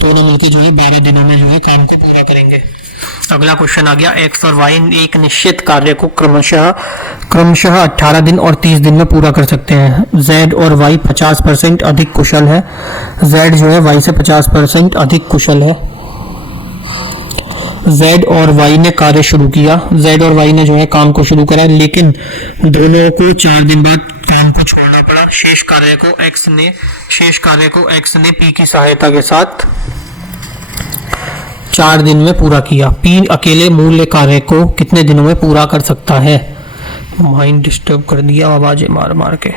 दोनों मिलकर जो है 12 दिनों में जो है काम को पूरा करेंगे। अगला क्वेश्चन आ गया, एक्स और वाई एक निश्चित कार्य को क्रमशः 18 दिन और 30 दिन में पूरा कर सकते हैं। जेड और वाई 50% अधिक कुशल है। जेड जो है वाई से 50% अधिक कुशल है। जेड और वाई ने कार्य शुरू किया, जेड और वाई ने जो है काम को शुरू करा, लेकिन दोनों को 4 दिन बाद काम को छोड़ना पड़ा। शेष कार्य को एक्स ने पी की सहायता के साथ 4 दिन में पूरा किया। पी अकेले मूल्य कार्य को कितने दिनों में पूरा कर सकता है। माइंड डिस्टर्ब कर दिया आवाजें मार मार के।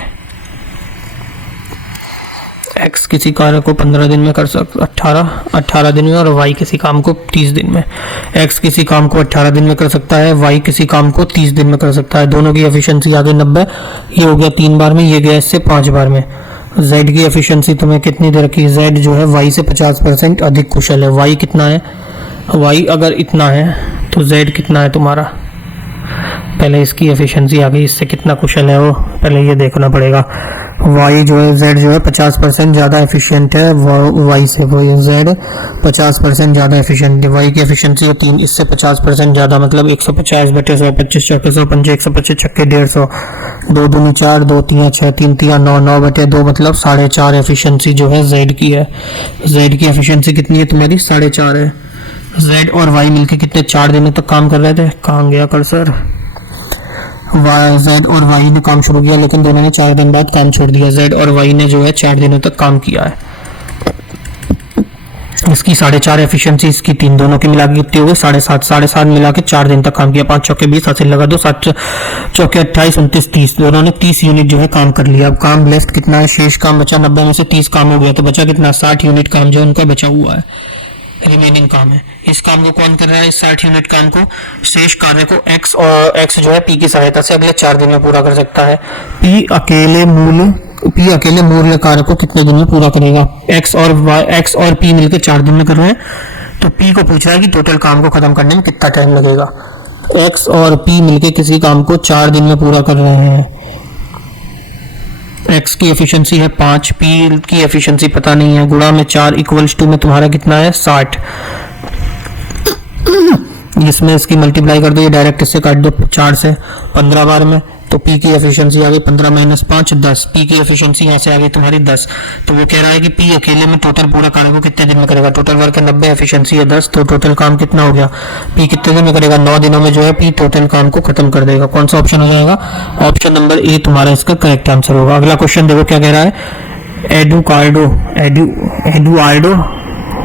एक्स किसी कार्य को 15 दिन में कर सकता, 18 दिन में, और वाई किसी काम को 30 दिन में। एक्स किसी काम को 18 दिन में कर सकता है, वाई किसी काम को 30 दिन में कर सकता है। दोनों की एफिशिएंसी आ गई 90, ये हो गया 3 बार में, ये गया इससे 5 बार में। जेड की एफिशिएंसी तुम्हें कितनी दे रखी है? जेड जो है वाई से 50% अधिक कुशल है। वाई कितना है? वाई अगर इतना है तो जेड कितना है तुम्हारा? पहले इसकी एफिशिएंसी आ गई, इससे कितना कुशल है वो पहले ये देखना पड़ेगा। वाई जो है, जेड जो है 50% ज़्यादा एफिशिएंट है वाई से। वो जेड 50% ज़्यादा एफिशिएंट है। वाई की एफिशिएंसी है 3, इससे 50% ज़्यादा, मतलब 150/100, 25 चौके 100, 125 छक्के 150, 2 दूनी 4, 2 3 6, 3 3 9, 9/2, मतलब 4.5 एफिशिएंसी जो है जेड की है। जेड की एफिशिएंसी कितनी है तुम्हारी? 4.5 है। जेड और वाई मिलके कितने 4 दिनों तक काम कर रहे थे? कहाँ गया कर्सर? जेड और वाई ने काम शुरू किया, लेकिन दोनों ने 4 दिन बाद काम छोड़ दिया। जेड और वाई ने जो है 4 दिनों तक काम किया है। इसकी 4.5 एफिशिएंसी, इसकी 3, दोनों की मिला के कितनी हो गई? 7.5। 7.5 मिला के 4 दिन तक काम किया। 5 चौके 20, हासिल लगा दो, 7 चौके 28, 29, 30, दोनों ने 30 यूनिट जो है काम कर लिया। अब काम लेफ्ट कितना है? शेष काम बचा। 90 में से 30 काम हो गया तो बचा कितना? 60 यूनिट काम जो उनका बचा हुआ है, रिमेनिंग काम है। इस काम को कौन कर रहा है? इस 60 यूनिट काम को, शेष कार्य को एक्स, और एक्स जो है पी की सहायता से अगले 4 दिन में पूरा कर सकता है। पी अकेले मूल कार्य को कितने दिन में पूरा करेगा? एक्स और पी मिलकर 4 दिन में कर रहे हैं, तो पी को पूछ रहा है कि टोटल काम को खत्म करने में कितना टाइम लगेगा। एक्स और पी मिलकर किसी काम को 4 दिन में पूरा कर रहे हैं। एक्स की एफिशिएंसी है 5, पी की एफिशिएंसी पता नहीं है, गुणा में 4 इक्वल्स टू में तुम्हारा कितना है? 60। इसमें इसकी मल्टीप्लाई कर दो, ये डायरेक्ट इससे काट दो 4 से 15 बार में, तो पी की एफिशिएंसी आ गई 15 - 5 10। पी की एफिशिएंसी यहाँ से आ गई तुम्हारी 10। तो वो कह रहा है कि पी अकेले में टोटल पूरा कार्य को कितने दिन में करेगा? टोटल वर्क है 90, एफिशिएंसी है 10, तो टोटल काम कितना हो गया? पी कितने दिन में करेगा? 9 दिनों में जो है पी टोटल काम को खत्म कर देगा। कौन सा ऑप्शन हो जाएगा? ऑप्शन नंबर ए तुम्हारा इसका करेक्ट आंसर होगा। अगला क्वेश्चन देखो क्या कह रहा है। Eduardo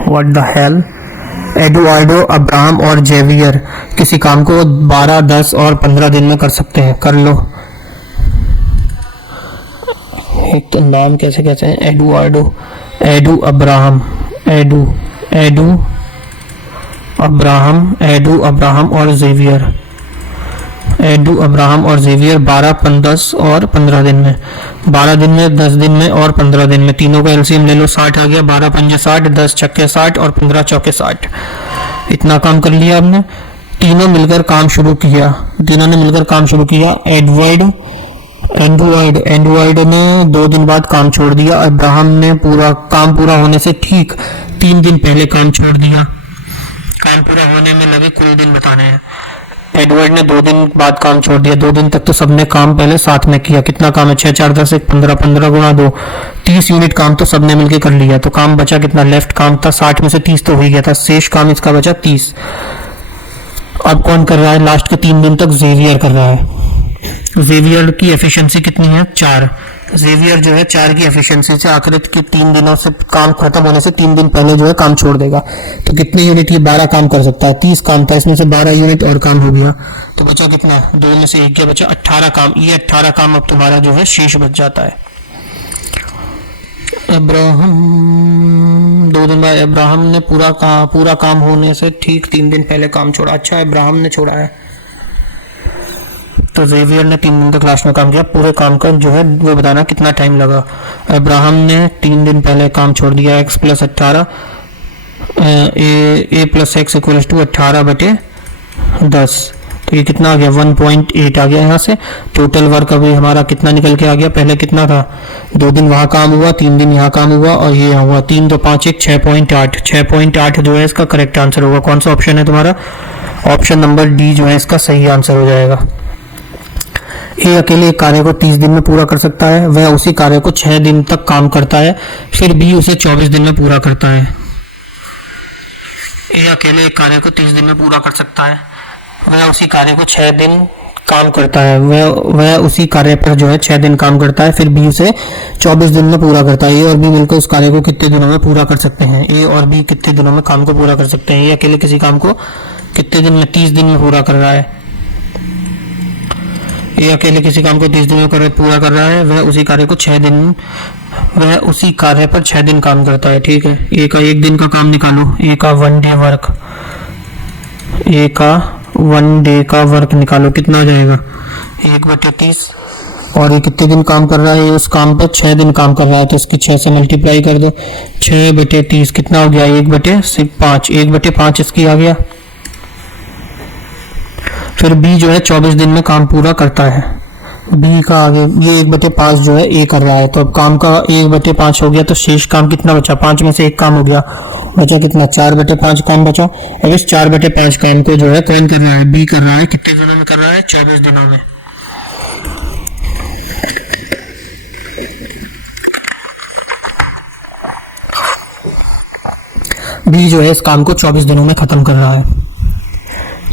what the hell Eduardo, Abraham और जेवियर किसी काम को 12, 10 और 15 दिन में कर सकते हैं। कर लो। एक तो नाम कैसे कहते हैं? एडुआर्डो, एडू अब्राहम और जेवियर। 12, 10 और 15 दिन में। 12 दिन में, 10 दिन में और 15 दिन में, तीनों का एलसीएम ले लो, 60 आ गया। 12 पंजे 60, 10 छक्के 60 और 15 चौके 60। इतना काम कर लिया हमने। तीनों ने मिलकर काम शुरू किया। एडवर्ड ने 2 दिन बाद काम छोड़ दिया। अब्राहम ने काम पूरा होने से ठीक 3 दिन पहले काम छोड़ दिया। काम पूरा होने में लगे कुल दिन बताने हैं। एडवर्ड ने 2 दिन बाद काम छोड़ दिया। 2 दिन तक तो सबने काम पहले साथ में किया। कितना काम है? 6 4 10 1 15, 15 गुणा 2, 30 यूनिट काम तो सबने मिलकर कर लिया। तो काम बचा कितना? लेफ्ट काम था 60 में से 30 तो हो ही गया था, शेष काम इसका बचा 30। अब कौन कर रहा है? लास्ट के 3 दिन तक जेवियर कर रहा है। जेवियर की एफिशिएंसी कितनी है? 4। जेवियर जो है 4 की एफिशिएंसी से आखिर के 3 दिनों से काम खत्म होने से 3 दिन पहले जो है काम छोड़ देगा। तो कितने यूनिट? ये 12 काम कर सकता है। 30 काम था, इसमें से 12 यूनिट और काम हो गया, तो बचा कितना? 2 में से 1 क्या बचा? 18 काम। ये 18 काम अब तुम्हारा जो है शेष बच जाता है। अब्राहम 2 दिन बाद, अब्राहम ने पूरा काम होने से ठीक 3 दिन पहले काम छोड़ा। अच्छा, अब्राहम ने छोड़ा है, तो जेवियर ने 3 दिन तक लास्ट में काम किया। पूरे काम का जो है वो बताना कितना टाइम लगा। अब्राहम ने 3 दिन पहले काम छोड़ दिया। x + 18 a + x = 18/10, तो ये कितना आ गया? 1.8 आ गया। यहाँ से टोटल वर्क अभी हमारा कितना निकल के आ गया? पहले कितना था? 2 दिन वहाँ काम हुआ, 3 दिन यहाँ काम हुआ, और ये हुआ 3 2 5 1 6.8। 6.8 जो है इसका करेक्ट आंसर होगा। कौन सा ऑप्शन है तुम्हारा? ऑप्शन नंबर डी जो है इसका सही आंसर हो जाएगा। ए अकेले एक कार्य को 30 दिन में पूरा कर सकता है। वह उसी कार्य को 6 दिन तक काम करता है, फिर बी उसे 24 दिन में पूरा करता है। ए अकेले एक कार्य को 30 दिन में पूरा कर सकता है। वह उसी कार्य को 6 दिन काम करता है। वह उसी कार्य पर जो है 6 दिन काम करता है, फिर बी उसे 24 दिन में पूरा करता है। ए और बी मिलकर उस कार्य को कितने दिनों में पूरा कर सकते हैं? ए और बी कितने दिनों में काम को पूरा कर सकते हैं? ए अकेले किसी काम को कितने दिन में? 30 दिन में पूरा कर रहा है। ये अकेले किसी काम को 30 दिन में पूरा कर रहा है। वह उसी कार्य पर 6 दिन काम करता है। ठीक है, ए का 1 दिन का काम निकालो। ए का 1 डे का वर्क निकालो, कितना आ जाएगा? 1/30 और ये कितने दिन काम कर रहा है, उस काम पे 6 दिन काम कर रहा है, तो इसकी 6 से मल्टीप्लाई कर दो। 6/30 कितना हो गया, 1/5, 1/5 इसकी आ गया। फिर बी जो है 24 दिन में काम पूरा करता है। बी का आगे ये 1/5 जो है ए कर रहा है, तो अब काम का 1/5 हो गया, तो शेष काम कितना बचा, 5 में से एक काम हो गया, बचा कितना, 4/5 काम बचा। अब इस 4/5 काम को जो है कौन कर रहा है, बी कर रहा है। कितने दिनों में कर रहा है, 24 दिनों में। बी जो है इस काम को 24 दिनों में खत्म कर रहा है,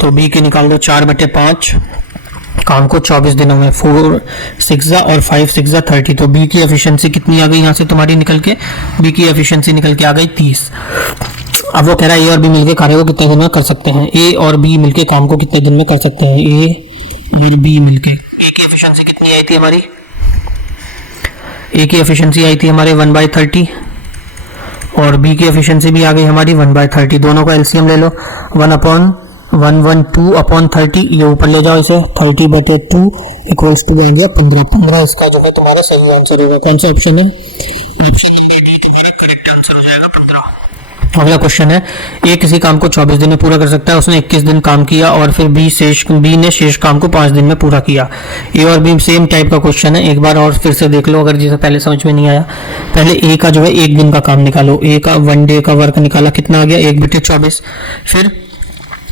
तो बी के निकाल दो 4/5 काम को 24 दिनों में, 4 6 और 5 6 30। तो बी की एफिशिएंसी कितनी आ गई यहाँ से तुम्हारी निकल के, बी की एफिशिएंसी निकल के आ गई 30। अब वो कह रहा है ए और बी मिलकर कार्य को कितने दिन में कर सकते हैं, ए और बी मिलकर काम को कितने दिन में कर सकते हैं, ए और बी मिलकर। ए की एफिशिएंसी कितनी आई थी हमारी, ए की एफिशिएंसी आई थी हमारे 1/30 और बी की एफिशिएंसी भी आ गई हमारी 1/30। दोनों का एलसीएम ले लो, 1/112/30, ये ऊपर ले जाओ इसे, 30/2 इक्वल्स टू बन गया 15। 15 इसका जो है तुम्हारा सही आंसर होगा। कौन सा ऑप्शन है, ऑप्शन करेक्ट आंसर हो जाएगा 15। अगला क्वेश्चन है, ए किसी काम को 24 दिन में पूरा कर सकता है, उसने 21 दिन काम किया और फिर बी ने शेष काम को 5 दिन में पूरा किया। ए और बी सेम टाइप का क्वेश्चन है, एक बार और फिर से देख लो अगर जिसे पहले समझ में नहीं आया। पहले ए का जो है 1 दिन का काम निकालो, ए का 1 डे का वर्क निकाला, कितना आ गया 1/24। फिर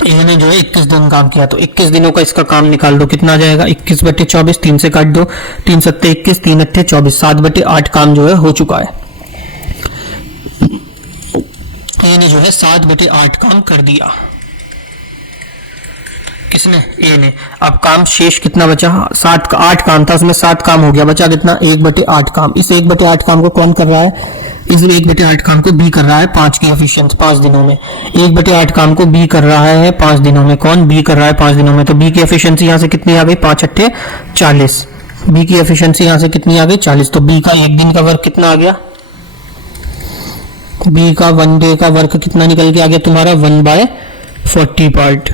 इन्होंने जो है 21 दिन काम किया, तो 21 दिनों का इसका काम निकाल दो, कितना आ जाएगा 21/24, 3 से काट दो, 3 7 21, 3 8 24, 7/8 काम जो है हो चुका है। ए ने जो है 7/8 काम कर दिया, किसने, ए ने। अब काम शेष कितना बचा, 8 काम था, उसमें 7 काम हो गया, बचा कितना 1/8 काम। इस 1/8 काम को कौन कर रहा है, इस 1/8 काम को बी कर रहा है 5 की एफिशिएंसी 5 दिनों में। 1/8 काम को बी कर रहा है 5 दिनों में, कौन, बी कर रहा है 5 दिनों में। तो बी की एफिशिएंसी यहाँ से कितनी आ गई, 5 8 40। बी की एफिशिएंसी यहाँ से कितनी आ गई 40। तो बी का 1 दिन का वर्क कितना आ गया, बी का 1 डे का वर्क कितना निकल के आ गया तुम्हारा 1/40 पार्ट,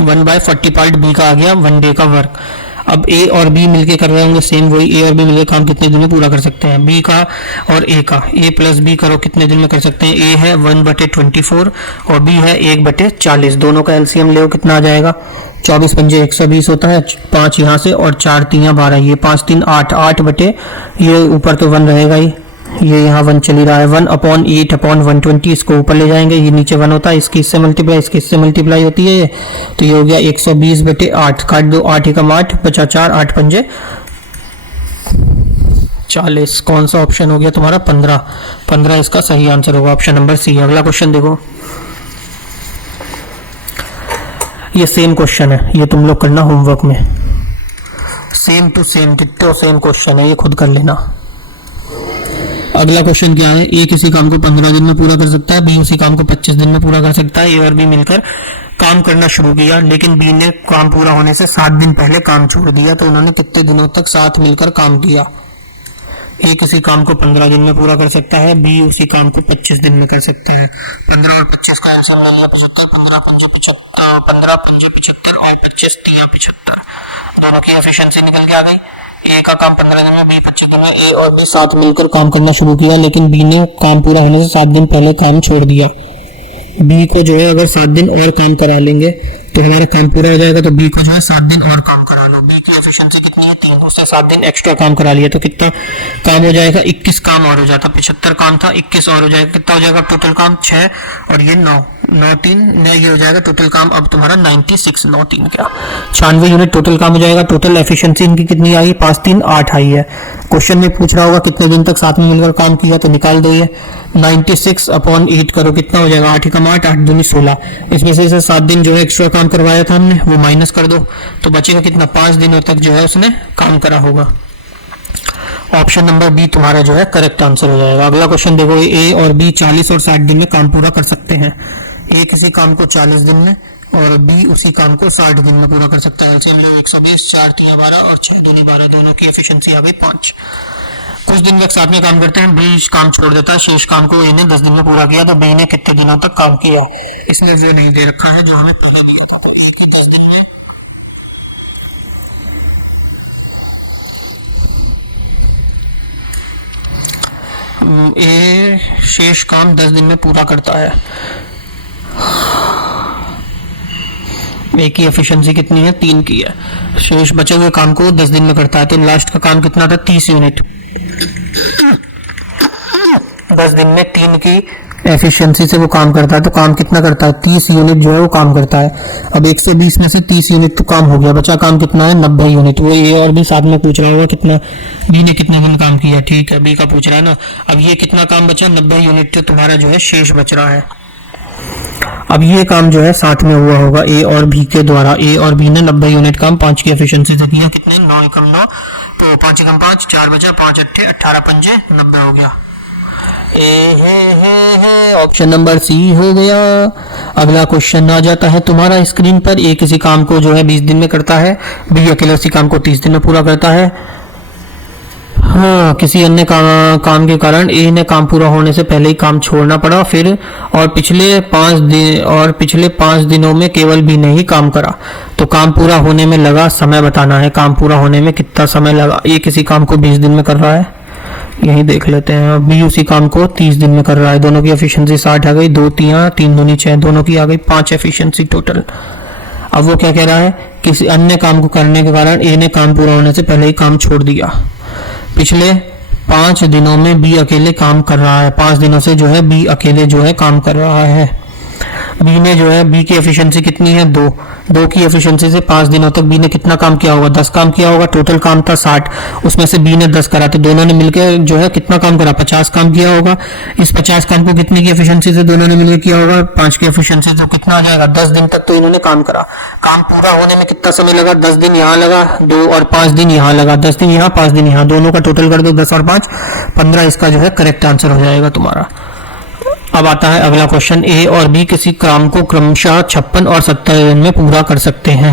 1/40 पार्ट बी का आ गया 1 डे का वर्क। अब ए और बी मिलके कर रहे होंगे सेम वही, ए और बी मिलकर काम कितने दिन में पूरा कर सकते हैं, बी का और ए का, ए प्लस बी करो कितने दिन में कर सकते हैं, ए है 1/24 और बी है 1/40। दोनों का एलसीएम ले, कितना आ जाएगा 24 पंजे 120 होता है, 5 यहाँ से और 4 3 12, ये 5 3 8, 8 ये ऊपर तो 1 रहेगा ही, ये यहाँ 1 चल ही रहा है, 1/8/120 इसको ऊपर ले जाएंगे, ये नीचे 1 होता है, इसकी इससे मल्टीप्लाई, इसकी इससे मल्टीप्लाई होती है ये, तो ये हो गया 120/8, काट दो 8 एकम 8 बचा 4, 8 पंजे 40। कौन सा ऑप्शन हो गया तुम्हारा 15 इसका सही आंसर होगा, ऑप्शन नंबर सी। अगला क्वेश्चन देखो, ये सेम क्वेश्चन है, ये तुम लोग करना होमवर्क में, same to same ditto same question है, ये खुद कर लेना। अगला क्वेश्चन क्या है, ए किसी काम को 15 दिन में पूरा कर सकता है, बी उसी काम को 25 दिन में पूरा कर सकता है। ए और बी मिलकर काम करना शुरू किया, लेकिन बी ने काम पूरा होने से 7 दिन पहले काम छोड़ दिया, तो उन्होंने कितने दिनों तक साथ मिलकर काम किया। ए किसी काम को 15 दिन में पूरा कर सकता है, बी उसी काम को 25 दिन में कर सकता है। 15 और 25 का आंसर मिल गया 75, 15 पंजे 75 और 25 3 75, दोनों की एफिशिएंसी निकल के आ गई। ए का काम 15 दिन में, बी 25 दिन में। ए और बी साथ मिलकर काम करना शुरू किया, लेकिन बी ने काम पूरा होने से 7 दिन पहले काम छोड़ दिया। बी को जो है अगर 7 दिन और काम करा लेंगे तो हमारा काम पूरा हो जाएगा, तो बी को जो है 7 दिन और काम करा लो। बी की एफिशिएंसी कितनी है 3, उससे 7 दिन एक्स्ट्रा काम करा लिया, तो कितना काम हो जाएगा 21 काम और हो जाता, 75 काम था 21 और हो जाएगा, कितना हो जाएगा टोटल काम 6 और ये 9 3 ये हो जाएगा टोटल काम अब तुम्हारा 96, 9 3 क्या 96 यूनिट टोटल काम हो जाएगा। टोटल एफिशिएंसी इनकी कितनी आई, 5 3 8 आई है। क्वेश्चन में पूछ रहा होगा कितने दिन तक साथ में मिलकर काम किया, तो निकाल दो ये 96/8 करो, कितना हो जाएगा 8 एकम 8 8 दूनी 16, इसमें से 7 दिन जो है एक्स्ट्रा काम करवाया था हमने वो माइनस कर दो, तो बचेगा कितना 5 दिनों तक जो है उसने काम करा होगा। ऑप्शन नंबर बी तुम्हारा जो है करेक्ट आंसर हो जाएगा। अगला क्वेश्चन देखो, ए और बी 40 और 60 दिन में काम पूरा कर सकते हैं। ए किसी काम को 40 दिन में और बी उसी काम को 60 दिन में पूरा कर सकता है। एलसीएम लो 120, 4 3 12 और 6 दूनी 12, दोनों की एफिशिएंसी आ गई 5। कुछ दिन तक साथ में काम करते हैं, बी काम छोड़ देता है, शेष काम को ए ने 10 दिन में पूरा किया, तो बी ने कितने दिनों तक काम किया इसमें जो नहीं दे रखा है, जो हमें पहले दिया था। ए के 10 दिन में ए शेष काम 10 दिन में पूरा करता है। ए की एफिशिएंसी कितनी है? 3 की है। शेष बचे हुए काम को 10 दिन में करता है, तो लास्ट का काम कितना था? 30 यूनिट। 10 दिन में 3 की एफिशिएंसी से वो काम करता है, तो काम कितना करता है? 30 यूनिट जो है वो काम करता है। अब 120 में से 30 यूनिट तो काम हो गया, बचा काम कितना है? 90 यूनिट। वो ए और बी साथ में पूछ रहा होगा कितना बी ने कितना दिन काम किया। ठीक है, बी का पूछ रहा है ना। अब ये कितना काम बचा? 90 यूनिट तो तुम्हारा जो है शेष बच रहा है। अब ये काम जो है साथ में हुआ होगा ए और बी के द्वारा। ए और बी ने 90 यूनिट काम 5 की एफिशिएंसी से किया। कितने? 9 एकम 9, तो 5 एकम 5, 4 बचा, 5 अट्ठे 18 पंजे 90 हो गया। ऑप्शन नंबर सी हो गया। अगला क्वेश्चन आ जाता है तुम्हारा स्क्रीन पर। ए किसी काम को जो है 20 दिन में करता है, बी अकेला उसी काम को 30 दिन में पूरा करता है। हाँ, किसी अन्य काम के कारण ए ने काम पूरा होने से पहले ही काम छोड़ना पड़ा, फिर पिछले 5 दिनों में केवल बी ने ही काम करा। तो काम पूरा होने में लगा समय बताना है। काम पूरा होने में कितना समय लगा? ए किसी काम को 20 दिन में कर रहा है, यही देख लेते हैं। बी उसी काम को 30 दिन में कर रहा है। दोनों की एफिशिएंसी 60 आ गई, 2 3 3 दूनी 6, दोनों की आ गई 5 एफिशिएंसी टोटल। अब वो क्या कह रहा है? किसी अन्य काम को करने के कारण ए ने काम पूरा होने से पहले ही काम छोड़ दिया। पिछले 5 दिनों में बी अकेले काम कर रहा है। 5 दिनों से जो है बी अकेले जो है काम कर रहा है। बी ने जो है, बी की एफिशिएंसी कितनी है? 2 की एफिशिएंसी से 5 दिनों तक बी ने कितना काम किया होगा? 10 काम किया होगा। टोटल काम था 60, उसमें से बी ने 10 करा, तो दोनों ने मिलकर जो है कितना काम करा? 50 काम किया होगा। इस 50 काम को कितने की एफिशिएंसी से दोनों ने मिलकर किया होगा? 5 की एफिशिएंसी, तो कितना आ जाएगा? 10 दिन तक तो इन्होंने काम करा। काम पूरा होने में कितना समय लगा? 10 दिन यहाँ लगा, 2 और 5 दिन यहाँ लगा। 10 दिन यहाँ, 5 दिन यहाँ, दोनों का टोटल कर दो, 10 और 5 15। इसका जो है करेक्ट आंसर हो जाएगा तुम्हारा। अब आता है अगला क्वेश्चन। ए और बी किसी काम को क्रमशः 56 और 70 दिन में पूरा कर सकते हैं।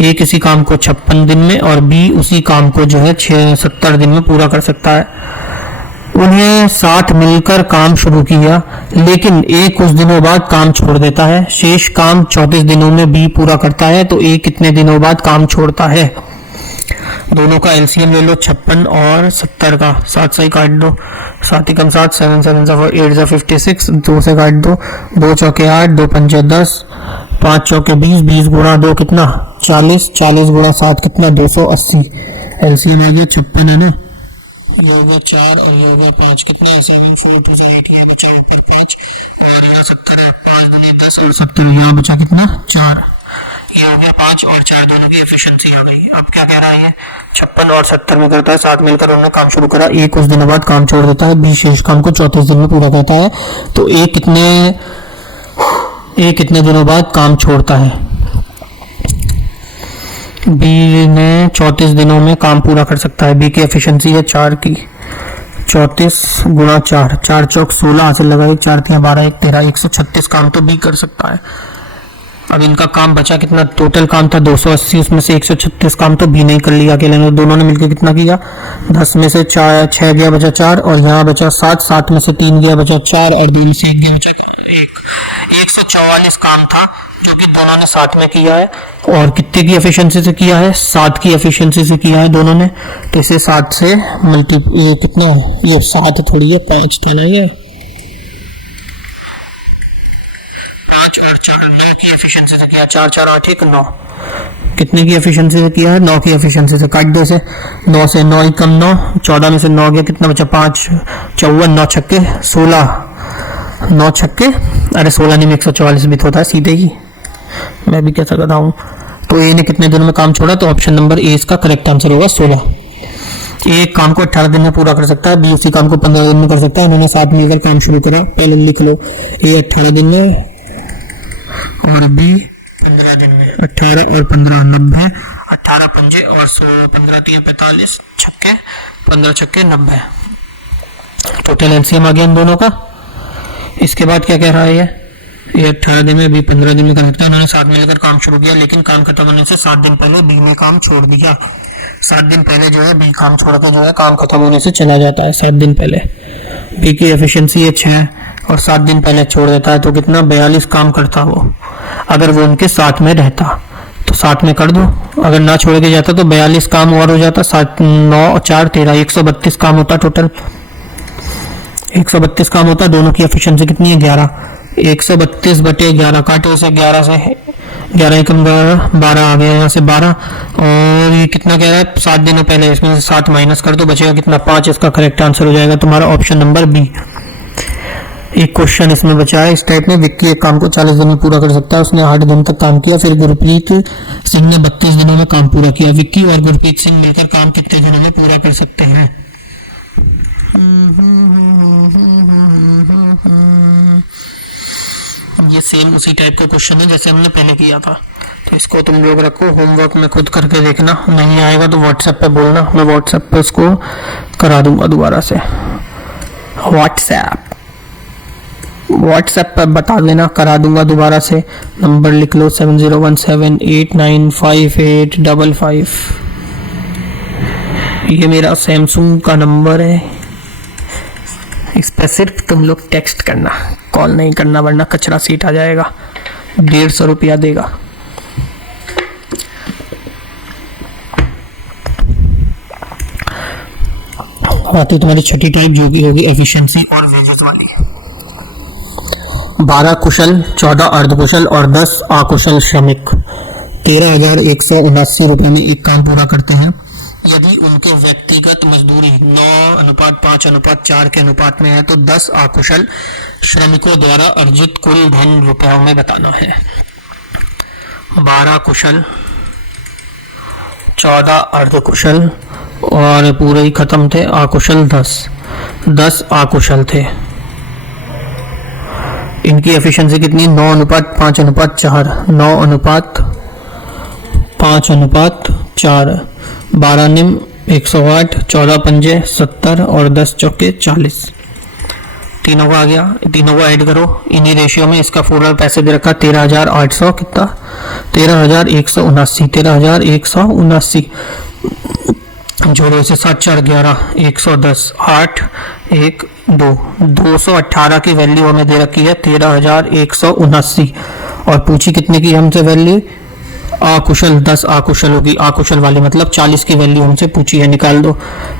ए किसी काम को 56 दिन में और बी उसी काम को जो है 70 दिन में पूरा कर सकता है। उन्हें साथ मिलकर काम शुरू किया, लेकिन ए कुछ दिनों बाद काम छोड़ देता है। शेष काम 34 दिनों में बी पूरा करता है, तो ए कितने दिनों बाद काम छोड़ता है? दोनों का एलसीएम ले लो, 56 और 70 का। 7 से ही काट दो, 7 एकम 7, 7 7 8 56, 2 से काट दो, 2 चौके 8, 2 पंजे 10, 5 चौके 20, 20 गुणा 2 कितना? 40, 40 गुणा 7 कितना? 280। एलसीएम आ गया 56 है ना, ये हो गया 4 और ये हो गया 5, कितना? एलसीएम 4 से 8 किया, 4 पर 5 70 है। 5 दूनी 10 और 70, यहाँ बचा कितना? 4। ये हो गया 5 और 4, दोनों की एफिशिएंसी आ गई। अब क्या कह रहा है? 56 और 70 में करता है, साथ मिलकर उन्होंने काम शुरू करा। ए कुछ दिनों बाद काम छोड़ देता है, बी शेष काम को 34 दिन में पूरा करता है। तो ए कितने दिनों बाद काम छोड़ता है? बी ने 34 दिनों में काम पूरा कर सकता है। बी की एफिशिएंसी है 4 की। 34 गुणा 4, 4 चौक 16 हासिल लगा, 4 3 12 1 13, 136 काम तो बी कर सकता है। अब इनका काम बचा कितना? टोटल काम था 280, उसमें से 136 काम तो बी नहीं कर लिया अकेले ने। दोनों ने मिलकर कितना किया? 10 में से 6 गया, बचा 4, और यहाँ बचा 7, 7 में से 3 गया, बचा 4, और 2 में से 1 गया, बचा 1। 144 काम था जो कि दोनों ने साथ में किया है। और कितने की एफिशिएंसी से किया है? 7 की एफिशिएंसी से किया है दोनों ने। तो इसे 7 से ये कितना है? ये 7 थोड़ी है, 5 तो नहीं है, 5 और 4 9 की एफिशिएंसी से किया। 4 4 8 1 9, कितने की एफिशिएंसी से किया है? 9 की एफिशिएंसी से। काट दो से, 9 से 9 कम 9, 14 में से 9 गया, कितना बचा? 5 54, 9 छक्के 16, 9 छक्के, अरे 16 नहीं में 144 भी तो होता है सीधे ही, मैं भी कैसा कर रहा हूँ। तो ए ने कितने दिनों में काम छोड़ा? तो ऑप्शन नंबर ए इसका करेक्ट आंसर होगा 16। एक काम को 18 दिन में पूरा कर सकता है, बी उसी काम को 15 दिन में कर सकता है। उन्होंने साथ मिलकर काम शुरू करा। पहले लिख लो, ए 18 दिन में और बी 15 दिन में। 18 और 15 90, 18 पंजे और 16, 15 3 45, छक्के 15 छक्के 90। टोटल एलसीएम आ गया इन दोनों का। इसके बाद क्या कह रहा है? ये 18 दिन में, बी 15 दिन में कर सकता है। उन्होंने साथ मिलकर काम शुरू किया, लेकिन काम खत्म होने से 7 दिन पहले बी ने काम छोड़ दिया। 7 दिन पहले जो है बी काम छोड़ के जो है काम खत्म होने से चला जाता है। 7 दिन पहले बी की एफिशिएंसी है 6 और 7 दिन पहले छोड़ देता है, तो कितना? 42 काम करता वो। अगर वो उनके साथ में रहता तो साथ में कर दो, अगर ना छोड़ के जाता तो 42 काम और हो जाता। 7 9 4 13, 132 काम होता टोटल। 132 काम होता है, दोनों की एफिशिएंसी कितनी है 11। 132/11 काटो इसे, 11 से 11 एकम 12 आ गया यहाँ से 12, और ये कितना कह रहा है 7 दिनों पहले, इसमें से 7 माइनस कर दो, बचेगा कितना 5। इसका करेक्ट आंसर हो जाएगा तुम्हारा ऑप्शन नंबर बी। एक क्वेश्चन इसमें बचा है इस टाइप में, विक्की एक काम को 40 दिन में पूरा कर सकता है, उसने 8 दिन तक काम किया, फिर गुरप्रीत सिंह ने 32 दिनों में काम पूरा किया, विक्की और गुरप्रीत सिंह मिलकर काम कितने दिनों में पूरा कर सकते हैं। ये सेम उसी टाइप का क्वेश्चन है जैसे हमने पहले किया था, तो इसको तुम लोग रखो, होमवर्क में खुद करके देखना, नहीं आएगा तो व्हाट्सएप पे बोलना, मैं व्हाट्सएप पे उसको करा दूंगा दोबारा से। व्हाट्सएप पर बता देना, करा दूंगा दोबारा से। नंबर लिख लो 7017895855। ये मेरा सैमसंग का नंबर है, इस पर सिर्फ तुम लोग टेक्स्ट करना, कॉल नहीं करना वरना कचरा सीट आ जाएगा, 150 रुपया देगा। आती तुम्हारी छठी टाइप जो भी होगी एफिशिएंसी और वेजेस वाली। 12 कुशल, 14 अर्धकुशल और 10 अकुशल श्रमिक 13,179 रुपए में एक काम पूरा करते हैं। यदि उनके व्यक्तिगत मजदूरी 9:5:4 के अनुपात में है तो 10 अकुशल श्रमिकों द्वारा अर्जित कुल धन रुपयों में बताना है। 12 कुशल, 14 अर्धकुशल और पूरे ही खत्म थे अकुशल 10 अकुशल थे। इनकी एफिशिएंसी कितनी 9:5:4, 9:5:4, 12 निम 108, 14 पंजे 70 और 10 चौके 40। तीनों का आ गया, तीनों को ऐड करो इन्हीं रेशियो में। इसका पूरा पैसे दे रखा 13,800 कितना 13,179, 13,179 जोड़ो इसे 7 4 11 110 8 1 2 218 की वैल्यू हमें दे रखी है 13,179 और पूछी कितने की हमसे वैल्यू अकुशल 10 अकुशल होगी, अकुशल वाली मतलब 40 की वैल्यू हमसे पूछी है, निकाल दो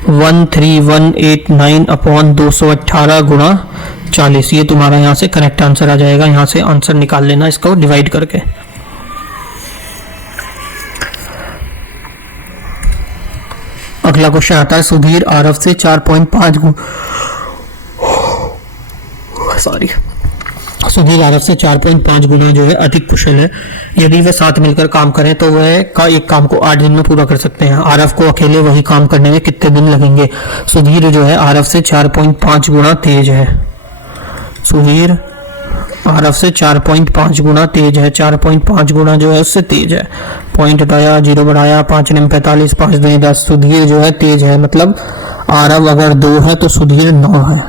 13189 अपॉन 218 गुणा 40। ये तुम्हारा यहाँ से करेक्ट आंसर आ जाएगा, यहाँ से आंसर निकाल लेना इसको डिवाइड करके। अगला क्वेश्चन आता है सुधीर आरव से 4.5 गुना जो है अधिक कुशल है। यदि वे साथ मिलकर काम करें तो वह का एक काम को 8 दिन में पूरा कर सकते हैं। आरव को अकेले वही काम करने में कितने दिन लगेंगे। सुधीर जो है आरव से 4.5 गुना तेज है। सुधीर आरव से 4.5 गुना तेज है, 4.5 गुना जो है उससे तेज है। पॉइंट हटाया, 0 बढ़ाया, 5 निम 45, 5 दूनी 10। सुधीर जो है तेज है, मतलब आरव अगर 2 है तो सुधीर 9 है।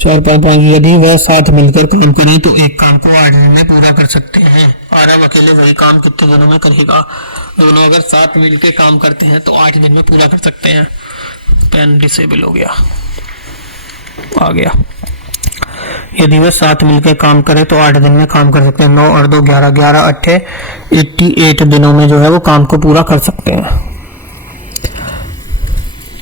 4.5 यदि वह साथ मिलकर काम करें तो एक काम को 8 दिन में पूरा कर सकते हैं। आरव अकेले वही काम कितने दिनों में करेगा। दोनों अगर साथ मिलकर काम करते हैं तो 8 दिन में पूरा कर सकते हैं। पेन डिसेबल हो गया, आ गया। यदि वे साथ मिलकर काम करें तो 8 दिन में काम कर सकते हैं। 9 और 2 11, 11 8 88 दिनों में जो है वो काम को पूरा कर सकते हैं।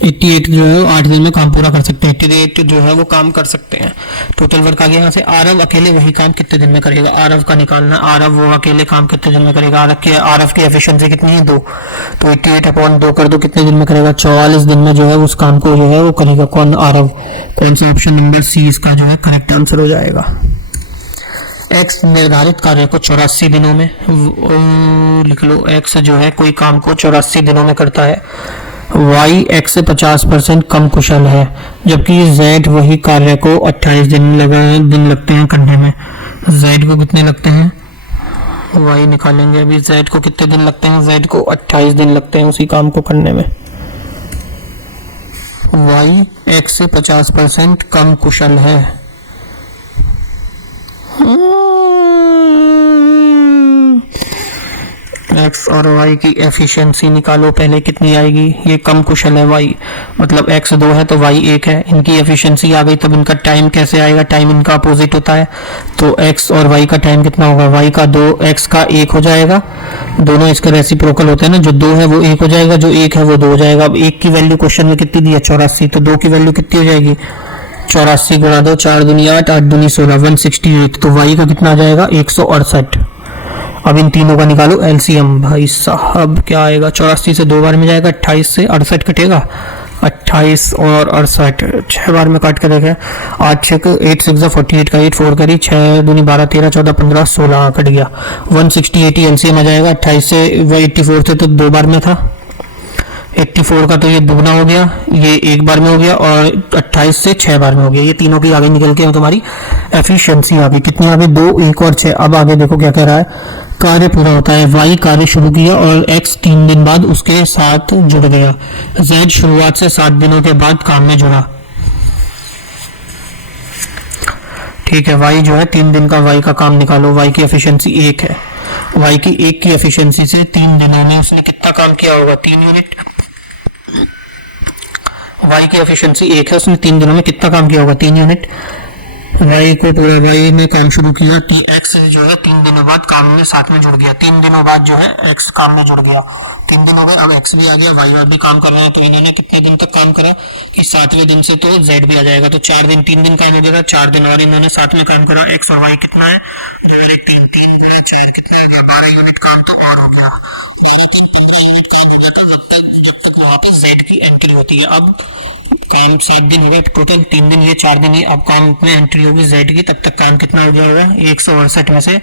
88 जो है 8 दिन में काम पूरा कर सकते हैं। 88 जो है वो काम कर सकते हैं। टोटल वर्क आ गया यहाँ से। आरव अकेले वही काम कितने दिन में करेगा। आरव का निकालना, आरव वो अकेले काम कितने दिन में करेगा। आरव की एफिशिएंसी कितनी है 2, तो 88/2 कर दो, कितने दिन में करेगा 44 दिन में जो है उस काम को जो है वो करेगा। कौन, आरव। कौन सा ऑप्शन नंबर सी इसका जो है करेक्ट आंसर हो जाएगा। एक्स निर्धारित कार्य को 84 दिनों में लिख लो। एक्स जो है कोई काम को 84 दिनों में करता है। y x से 50% कम कुशल है, जबकि z वही कार्य को 28 दिन लगते हैं करने में। z को कितने लगते हैं, y निकालेंगे अभी। z को कितने दिन लगते हैं, z को 28 दिन लगते हैं उसी काम को करने में। y x से 50% कम कुशल है। एक्स और वाई की एफिशिएंसी निकालो। पहले कितनी आएगी, ये कम कुशल है वाई, मतलब एक्स 2 है तो वाई 1 है, इनकी एफिशिएंसी आ गई। तब इनका टाइम कैसे आएगा, टाइम इनका अपोजिट होता है, तो एक्स और वाई का टाइम कितना होगा, वाई का 2 एक्स का 1 हो जाएगा, दोनों इसका रेसिप्रोकल होते हैं ना, जो 2 है वो 1 हो जाएगा, जो 1 है वो 2 हो जाएगा। अब 1 की वैल्यू क्वेश्चन में कितनी दी है, 84, तो 2 की वैल्यू कितनी हो जाएगी, 84 गुणा 2, 4 दूनी 8, 8 दूनी 16, 168, तो वाई का कितना आ जाएगा 168। अब इन तीनों का निकालो एलसीएम। भाई साहब क्या आएगा, 84 से 2 बार में जाएगा, 28 से 68 कटेगा, 28 और 68 6 बार में काट कर देखें, 8 6 8 6 48 का 8 4 करी, 6 दूनी 12 13 14 15 16 कट गया, 160 एलसीएम आ जाएगा। 28 से 84 थे तो 2 बार में था, 84 का तो ये दुगना हो गया, ये 1 बार में हो गया, और 28 से 6 बार में हो गया। ये तीनों की आगे निकल के तुम्हारी एफिशिएंसी आ गई। कितनी आ गई, 2 1 और 6। अब आगे देखो क्या कह रहा है, कार्य पूरा होता है, वाई कार्य शुरू किया और एक्स 3 दिन बाद उसके साथ जुड़ गया, जेड शुरुआत से 7 दिनों के बाद काम में जुड़ा। ठीक है, वाई जो है 3 दिन का वाई का काम निकालो, वाई की एफिशिएंसी 1 है, वाई की 1 की एफिशिएंसी से 3 दिनों में उसने कितना काम किया होगा, 3 यूनिट। वाई की एफिशिएंसी 1 है, उसने 3 दिनों में कितना काम किया होगा, 3 यूनिट। वाई को पूरा वाई ने काम शुरू किया, एक्स जो है 3 दिनों बाद काम में साथ में जुड़ गया, 3 दिनों बाद जो है एक्स काम में जुड़ गया, 3 दिन हो गए, अब एक्स भी आ गया, वाई भी काम कर रहे हैं, तो इन्होंने कितने दिन तक काम करा कि 7वें दिन से तो जेड भी आ जाएगा, तो 4 दिन, 3 दिन काम हो जाएगा, 4 दिन और इन्होंने साथ में काम करा। एक्स और वाई कितना है, 2 और 1 3, 3 गुणा 4 कितना है, 12 यूनिट काम तो और हो गया। वापस जेड की एंट्री होती है। अब काम 7 दिन हो गए टोटल, 3 दिन ये 4 दिन ये, अब काम में एंट्री होगी जेड की, तब तक काम कितना हो जाएगा, 168 में से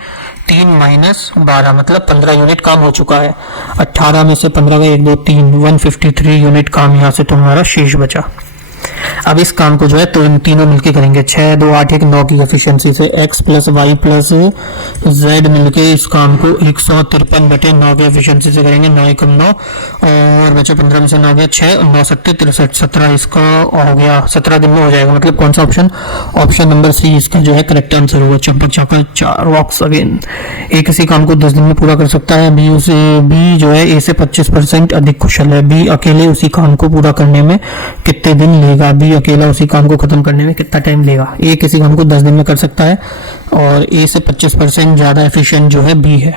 3 माइनस 12 मतलब 15 यूनिट काम हो चुका है। 18 में से 15 का 1 2 3, 153 यूनिट काम यहाँ से तुम्हारा शेष बचा। अब इस काम को जो है तो इन तीनों मिलके करेंगे, 6 2 8 1 9 की एफिशिएंसी से x plus y plus z मिलके इस काम को 153/9 की एफिशिएंसी से करेंगे, 9 1 9 और बचे 15 में से 9 गया 6 9 7 63 17, इसका हो गया 17 दिन में हो जाएगा। मतलब कौन सा ऑप्शन, ऑप्शन नंबर सी इसका जो है करेक्ट आंसर होगा। चंपक चाकर 4 वॉक्स अगेन। ए किसी काम को 10 दिन में पूरा कर सकता है, बी जो है ए से 25% अधिक कुशल है, बी अकेले उसी काम को पूरा करने में कितने दिन लेगा, बी अकेला उसी काम को खत्म करने में कितना टाइम लेगा। ए किसी काम को 10 दिन में कर सकता है और ए से 25% ज्यादा एफिशिएंट जो है बी है।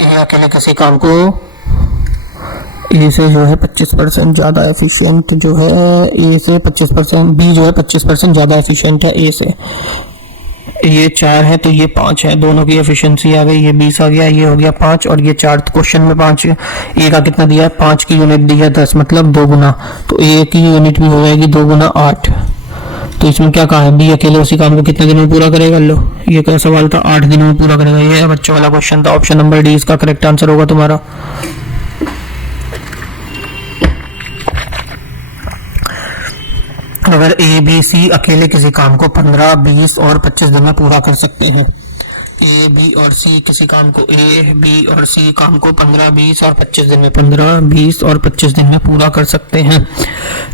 ए अकेले किसी काम को ए से जो है 25% ज्यादा एफिशिएंट जो है ए से 25%, बी जो है 25% ज्यादा एफिशिएंट है ए से। ये 4 है तो ये 5 है, दोनों की एफिशिएंसी आ गई, ये 20 आ गया, ये हो गया 5 और ये 4। क्वेश्चन में 5 ए का कितना दिया है, 5 की यूनिट दी है 10 मतलब 2 गुना, तो ए की यूनिट भी हो जाएगी 2 गुना 8। तो इसमें क्या कहा है, बी अकेले उसी काम को कितने दिन में पूरा करेगा। लो ये क्या सवाल था, 8 दिनों में पूरा करेगा, ये बच्चों वाला क्वेश्चन था। ऑप्शन नंबर डी इसका करेक्ट आंसर होगा तुम्हारा। अगर ए बी सी अकेले किसी काम को 15 20 और 25 दिन में पूरा कर सकते हैं, ए बी और सी किसी काम को, ए बी और सी काम को 15 20 और 25 दिन में, 15 20 और 25 दिन में पूरा कर सकते हैं।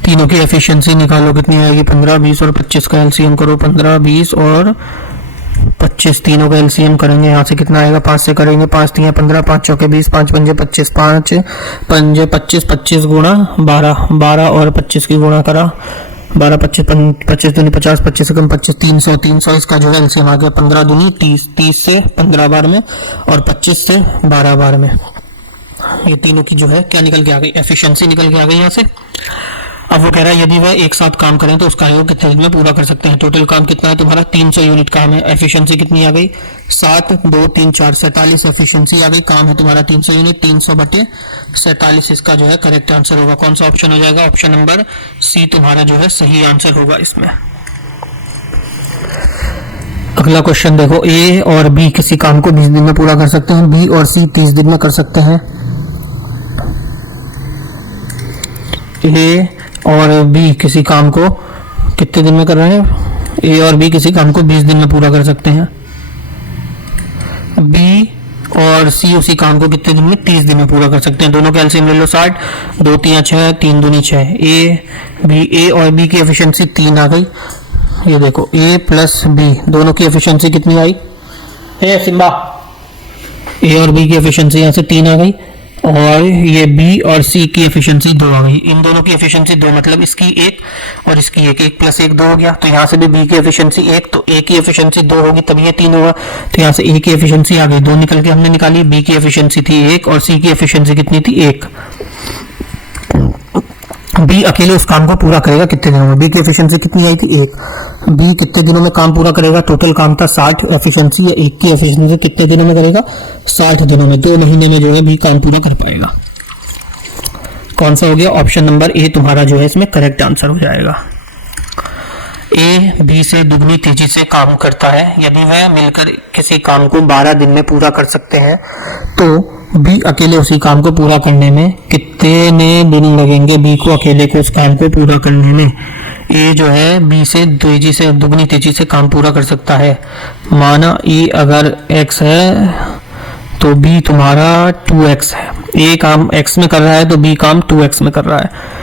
तीनों की एफिशिएंसी निकालो कितनी आएगी, 15 20 और 25 का एलसीएम करो, 15 20 और 25 तीनों का एलसीएम करेंगे, यहाँ से कितना आएगा, 5 से करेंगे, 5 3 15 5 चौके 20 5 पंजे 25 5 पंजे 25 25 गुणा 12 12 और 25 की गुणा करा, 12 25 25 दूनी 50 25 से कम 25 300 300 इसका जो है एलसीएम आ गया, 15 दूनी 30 30 से 15 बार में और 25 से 12 बार में। ये तीनों की जो है क्या निकल के आ गई, एफिशिएंसी निकल के आ गई यहाँ से। अब वो कह रहा है यदि वह एक साथ काम करें तो उसका वो कितने दिन में पूरा कर सकते हैं। टोटल काम कितना है तुम्हारा, 300 यूनिट काम है, एफिशिएंसी कितनी आ गई 7 2 3 4 47 एफिशिएंसी आ गई, काम है तुम्हारा 300 यूनिट, 300/47 इसका जो है करेक्ट आंसर होगा। कौन सा ऑप्शन हो जाएगा, ऑप्शन नंबर सी तुम्हारा जो है सही आंसर होगा इसमें। अगला क्वेश्चन देखो, ए और बी किसी काम को 20 दिन में पूरा कर सकते हैं, बी और सी 30 दिन में कर सकते हैं। ए और बी किसी काम को कितने दिन में कर रहे हैं, ए और बी किसी काम को 20 दिन में पूरा कर सकते हैं, बी और सी उसी काम को कितने दिन में, 30 दिन में पूरा कर सकते हैं। दोनों का एलसीएम ले लो 60, 2 3 6 3 दूनी 6, ए और बी की एफिशिएंसी 3 आ गई, ये देखो ए प्लस बी दोनों की एफिशिएंसी कितनी आई? ए सिम्बा, ए और बी की एफिशिएंसी यहाँ से 3 आ गई, और ये बी और सी की एफिशिएंसी 2 आ गई। इन दोनों की एफिशिएंसी 2 मतलब इसकी 1 और इसकी 1, 1 प्लस 1 2 हो गया। तो यहाँ से भी बी की एफिशिएंसी 1, तो ए की एफिशिएंसी 2 होगी तब ये 3 होगा। तो यहाँ से ए की एफिशिएंसी आ गई, 2 निकल के हमने निकाली। बी की एफिशिएंसी थी 1 और सी की एफिशिएंसी कितनी थी? 1। बी अकेले उस काम को पूरा करेगा कितने दिनों में? बी की एफिशिएंसी कितनी आई थी? 1। बी कितने दिनों में काम पूरा करेगा? टोटल काम था 60, एफिशिएंसी या 1 की एफिशिएंसी कितने दिनों में करेगा? 60 दिनों में, 2 महीने में जो है बी काम पूरा कर पाएगा। कौन सा हो गया? ऑप्शन नंबर ए तुम्हारा जो है इसमें करेक्ट आंसर हो जाएगा। ए बी से दुगनी तेजी से काम करता है। यदि वह मिलकर किसी काम को 12 दिन में पूरा कर सकते हैं तो बी अकेले उसी काम को पूरा करने में कितने दिन लगेंगे? बी को अकेले को उस काम को पूरा करने में। ए जो है बी से तेजी से दुगनी तेजी से काम पूरा कर सकता है। माना ए अगर x है तो बी तुम्हारा 2x है। ए काम x में कर रहा है तो बी काम 2x में कर रहा है।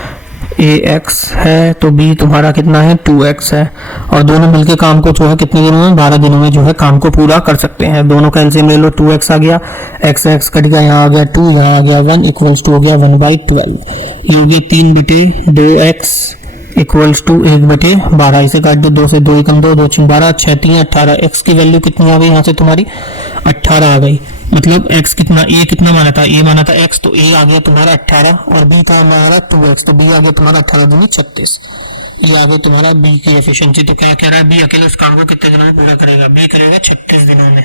ए x है तो बी तुम्हारा कितना है? 2x है। और दोनों मिलके काम को जो है कितने दिनों में? 12 दिनों में जो है काम को पूरा कर सकते हैं। दोनों का एलसीएम ले लो, 2x आ गया, x कट गया, यहाँ आ गया 2, यहाँ आ गया 1 इक्वल्स टू हो गया 1/12। ये हो गया 3/2x इक्वल्स टू 1/12। इसे काट दो, 2 से 2 एकम 2, 2 6 12, 6 3 18। x की वैल्यू कितनी आ गई यहाँ से तुम्हारी? 18 आ गई। मतलब x कितना, a कितना माना था? a माना था x, तो a आ गया तुम्हारा 18 और b था हमारा 2x, तो b आ गया तुम्हारा 18 दूनी 36। ये आ गई तुम्हारा b की एफिशिएंसी। तो क्या कह रहा है? b अकेले उस काम को कितने दिनों में पूरा करेगा? b करेगा 36 दिनों में।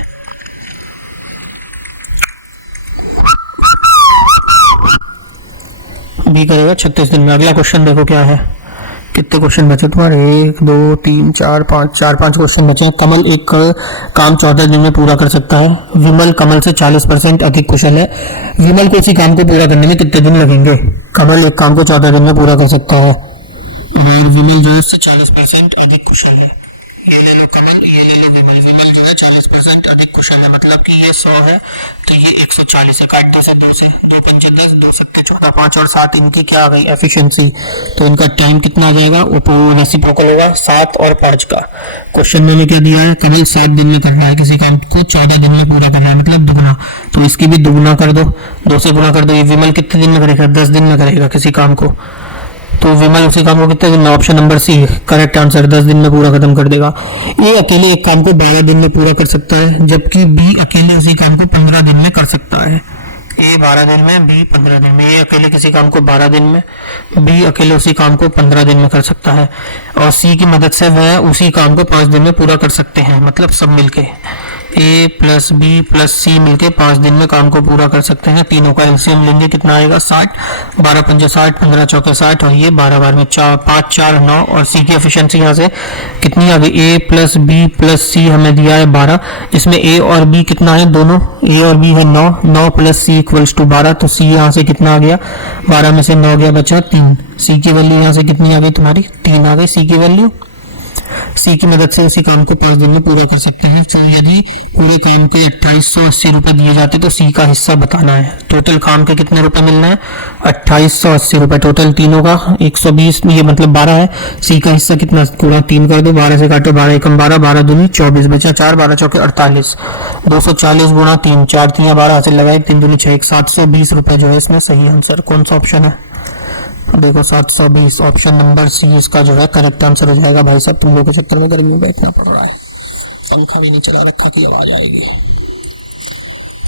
b करेगा 36 दिन में। अगला क्वेश्चन देखो क्या है। कितने क्वेश्चन बचे तुम्हारे? 1 2 3 4 5, 4-5 क्वेश्चन बचे हैं। कमल एक काम 14 दिन में पूरा कर सकता है। विमल कमल से 40% अधिक कुशल है। विमल को उसी काम को पूरा करने में कितने दिन लगेंगे? कमल एक काम को 14 दिन में पूरा कर सकता है और विमल जो है उससे 40% अधिक कुशल है। ये ले लो कमल, ये ले लो विमल। विमल जो है 40% अधिक कुशल है, मतलब कि ये 100 है तो ये 140 है। काटने से 2 से 2 पंचे 10, 2 सत्ते 14, 5 और 7 इनकी क्या आ गई? एफिशिएंसी। तो इनका टाइम कितना आ जाएगा? रेसिप्रोकल होगा 7 और 5 का। क्वेश्चन मैंने क्या दिया है? कमल 7 दिन में कर रहा है, किसी काम को 14 दिन में पूरा कर रहा है, मतलब दुगना। तो इसकी भी दुगना कर दो, 2 से गुना कर दो। ये विमल कितने दिन में करेगा? 10 दिन में करेगा किसी काम को। तो विमल उसी काम को कितने दिन में? Option number C correct answer, 10 दिन में पूरा खत्म कर देगा। ए अकेले एक काम को 12 दिन में पूरा कर सकता है, जबकि बी अकेले उसी काम को 15 दिन में कर सकता है। ए 12 दिन में, बी 15 दिन में। ए अकेले किसी काम को 12 दिन में, बी अकेले उसी काम को 15 दिन में कर सकता है। और सी की मदद से वह उसी काम को 5 दिन में पूरा कर सकते हैं, मतलब सब मिलके ए प्लस बी प्लस सी मिलके 5 दिन में काम को पूरा कर सकते हैं। तीनों का एलसीएम लेंगे, कितना आएगा? 60, 12 पंजे 60, 15 चौके 60 और ये 12 बार में 5 4 9। और सी की एफिशिएंसी यहाँ से कितनी आ गई? ए प्लस बी प्लस सी हमें दिया है 12, इसमें ए और बी कितना है? दोनों ए और बी है 9, 9 प्लस सी इक्वल्स टू 12। तो सी यहाँ से कितना आ गया? 12 में से 9 गया, बचा 3। सी की वैल्यू यहाँ से कितनी आ गई तुम्हारी? 3 आ गई सी की वैल्यू। सी की मदद से उसी काम को 5 दिन में पूरा कर सकते हैं। तो यदि पूरे काम के 2880 रुपए दिए जाते तो सी का हिस्सा बताना है। टोटल काम के कितने रुपए मिलना है? 2880 रुपए टोटल तीनों का। 120 ये मतलब 12 है। सी का हिस्सा कितना? पूरा 3 कर दो, 12 से काटो, 12 एकम 12, 12 दूनी 24, बचा 4, 12 चौके 48, 240 गुणा 3, 4 3 12 हासिल लगाए, 3 दूनी 6, 720 रुपए जो है इसमें सही आंसर। कौन सा ऑप्शन है? देखो 720, ऑप्शन नंबर सी इसका जो है करेक्ट आंसर हो जाएगा। भाई साहब तुम लोग के चक्कर में गर्मी में बैठना पड़ रहा है, पंखा भी नहीं चला रखा की आवाज आएगी,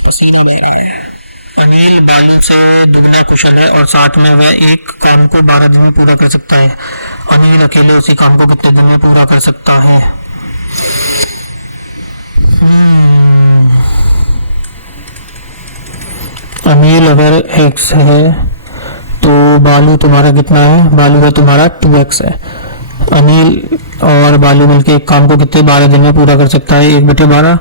पसीना बह रहा है। अनिल बालू से दुगना कुशल है और साथ में वह एक काम को 12 दिन में पूरा कर सकता है। अनिल अकेले उसी काम को कितने दिन में पूरा कर सकता है? अनिल अगर x है तो बालू तुम्हारा कितना है? बालू है तुम्हारा 2x है। अनिल और बालू मिलके एक काम को कितने 12 दिन में पूरा कर सकता है? 1/12।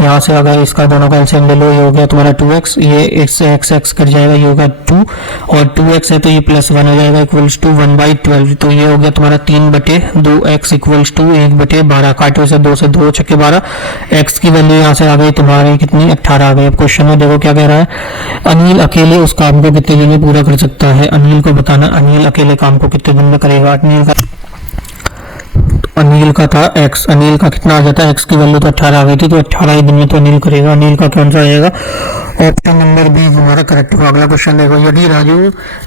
यहाँ से अगर इसका दोनों का एलसीएम ले लो, ये हो गया तुम्हारा 2x, ये x से x कट जाएगा, ये होगा 2 और 2x है तो ये +1 हो जाएगा इक्वल्स टू 1/12। तो ये हो गया तुम्हारा 3/2x इक्वल्स टू 1/12। काटो से 2 से 2 छक्के 12। x की वैल्यू यहाँ से आ गई तुम्हारी कितनी? 18 आ गई। अब क्वेश्चन में देखो क्या कह रहा है। अनिल अकेले उस काम को कितने दिन में पूरा कर सकता है? अनिल को बताना, अनिल अकेले काम को कितने दिन में करेगा। अनिल का अनिल का था x, अनिल का कितना आ जाता है, x की वैल्यू तो 18 आ गई थी, तो 18 ही दिन में तो अनिल करेगा। अनिल का कौन सा आएगा, ऑप्शन नंबर बी हमारा करेक्ट होगा। अगला क्वेश्चन देखो, यदि राजू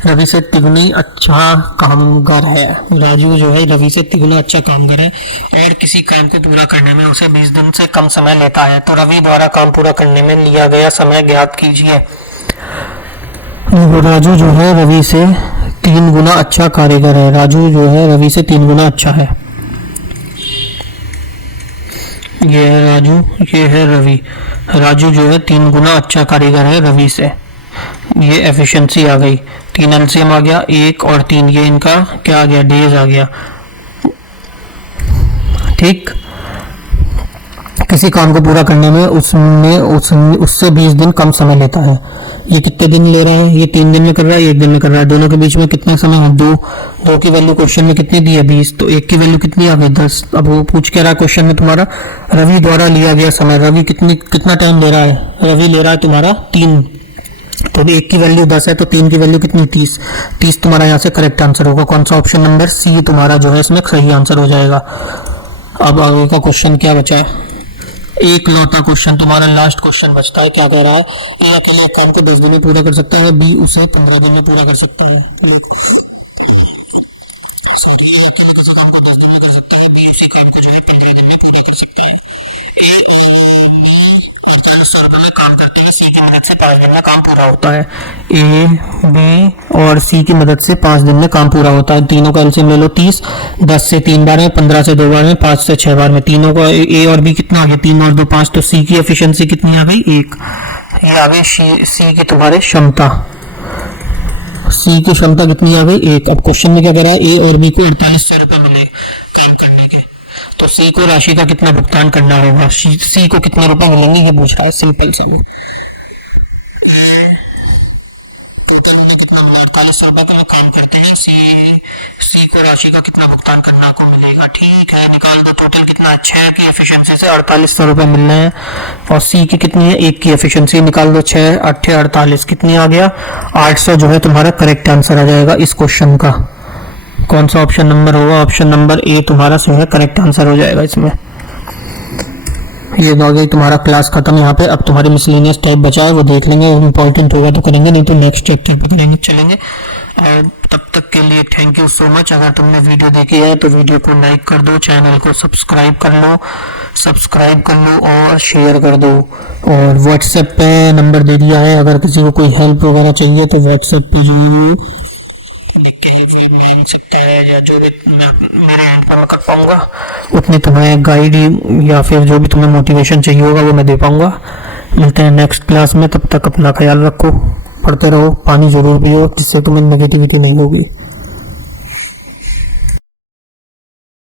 रवि से तिगुनी अच्छा कामगार है, राजू जो है रवि से तिगुना अच्छा कामगार है और किसी काम को पूरा करने में उसे 20 दिन से कम समय लेता है, तो रवि द्वारा काम पूरा करने में लिया गया समय ज्ञात कीजिए। राजू जो है रवि से 3 गुना अच्छा कारीगर है, राजू जो है रवि से 3 गुना अच्छा है। ये है राजू, ये है रवि। राजू जो है 3 गुना अच्छा कारीगर है रवि से। ये एफिशिएंसी आ गई, 3 एलसीएम आ गया, 1 और 3, ये इनका क्या आ गया, डेज आ गया। ठीक, किसी काम को पूरा करने में उससे 20 दिन कम समय लेता है। ये कितने दिन ले रहा है, ये 3 दिन में कर रहा है, ये 1 दिन में कर रहा है, दोनों के बीच में कितना समय है, 2 की वैल्यू क्वेश्चन में कितनी दी है, 20, तो 1 की वैल्यू कितनी आ गई, 10। अब वो पूछ के रहा है क्वेश्चन में तुम्हारा रवि द्वारा लिया गया समय, रवि कितना टाइम ले रहा है, रवि ले रहा है तुम्हारा 3, तो 1 की वैल्यू 10 है, तो 3 की वैल्यू कितनी, 30 तुम्हारा यहाँ से करेक्ट आंसर होगा। कौन सा, ऑप्शन नंबर सी तुम्हारा जो है इसमें सही आंसर हो जाएगा। अब आगे का क्वेश्चन क्या बचा है, एक लौटा क्वेश्चन तुम्हारा लास्ट क्वेश्चन बचता है। क्या कह रहा है, ए अकेले एक काम को 10 दिन में पूरा कर सकता है, बी उसे 15 दिन में पूरा कर सकता है। अकेले किसी काम को 10 दिन में कर सकता है, बी उसी काम को जो है 15 दिन में पूरा कर सकता है। ए और बी 4800 रुपये में काम करते हैं, सी की मदद से 5 दिन में काम पूरा होता है। ए, बी और सी की मदद से 5 दिन में काम पूरा होता है। तीनों का एलसीएम ले लो 30, 10 से 3 बार में, 15 से 2 बार में, 5 से 6 बार में। तीनों का ए और बी कितना आ गया, 3 और 2 5, तो सी की एफिशिएंसी कितनी आ गई, 1। ये आ गई सी की तुम्हारे क्षमता, सी की क्षमता कितनी आ गई, 1। अब क्वेश्चन में क्या कह रहा है, ए और बी को 4800 रुपये मिले काम करने के, तो सी को राशि का कितना भुगतान करना होगा, सी को कितने रुपए मिलेंगे ये पूछ रहा है। सिंपल सा, टोटल उन्हें कितना 4800 रुपए का काम करते हैं, सी को राशि का कितना भुगतान करना को मिलेगा। ठीक है, निकाल दो, टोटल कितना, 6 की एफिशिएंसी से 4800 रुपए मिल रहे हैं, और सी की कितनी है, 1 की एफिशिएंसी, निकाल दो, 6 8 48, कितनी आ गया, 800 जो है तुम्हारा करेक्ट आंसर आ जाएगा इस क्वेश्चन का। कौन सा ऑप्शन नंबर होगा, ऑप्शन नंबर ए तुम्हारा जो है करेक्ट आंसर हो जाएगा इसमें। ये हो गई तुम्हारा क्लास खत्म यहाँ पे। अब तुम्हारी मिसलेनियस टाइप बचा है, वो देख लेंगे, इंपॉर्टेंट होगा तो करेंगे, नहीं तो नेक्स्ट चैप्टर पे करेंगे, चलेंगे। और तब तक के लिए थैंक यू सो मच। अगर तुमने वीडियो देखी है तो वीडियो को लाइक कर दो, चैनल को सब्सक्राइब कर लो और शेयर कर दो। और व्हाट्सएप पे नंबर दे दिया है, अगर किसी को कोई हेल्प वगैरह चाहिए तो व्हाट्सएप पे जो लिख के हेल्प मिल सकता है, या जो भी मेरे एंड पर मैं कर पाऊंगा उतनी तुम्हें गाइड या फिर जो भी तुम्हें मोटिवेशन चाहिए होगा वो मैं दे पाऊंगा। मिलते हैं नेक्स्ट क्लास में, तब तक अपना ख्याल रखो, पढ़ते रहो, पानी जरूर पियो जिससे तुम्हें नेगेटिविटी नहीं होगी।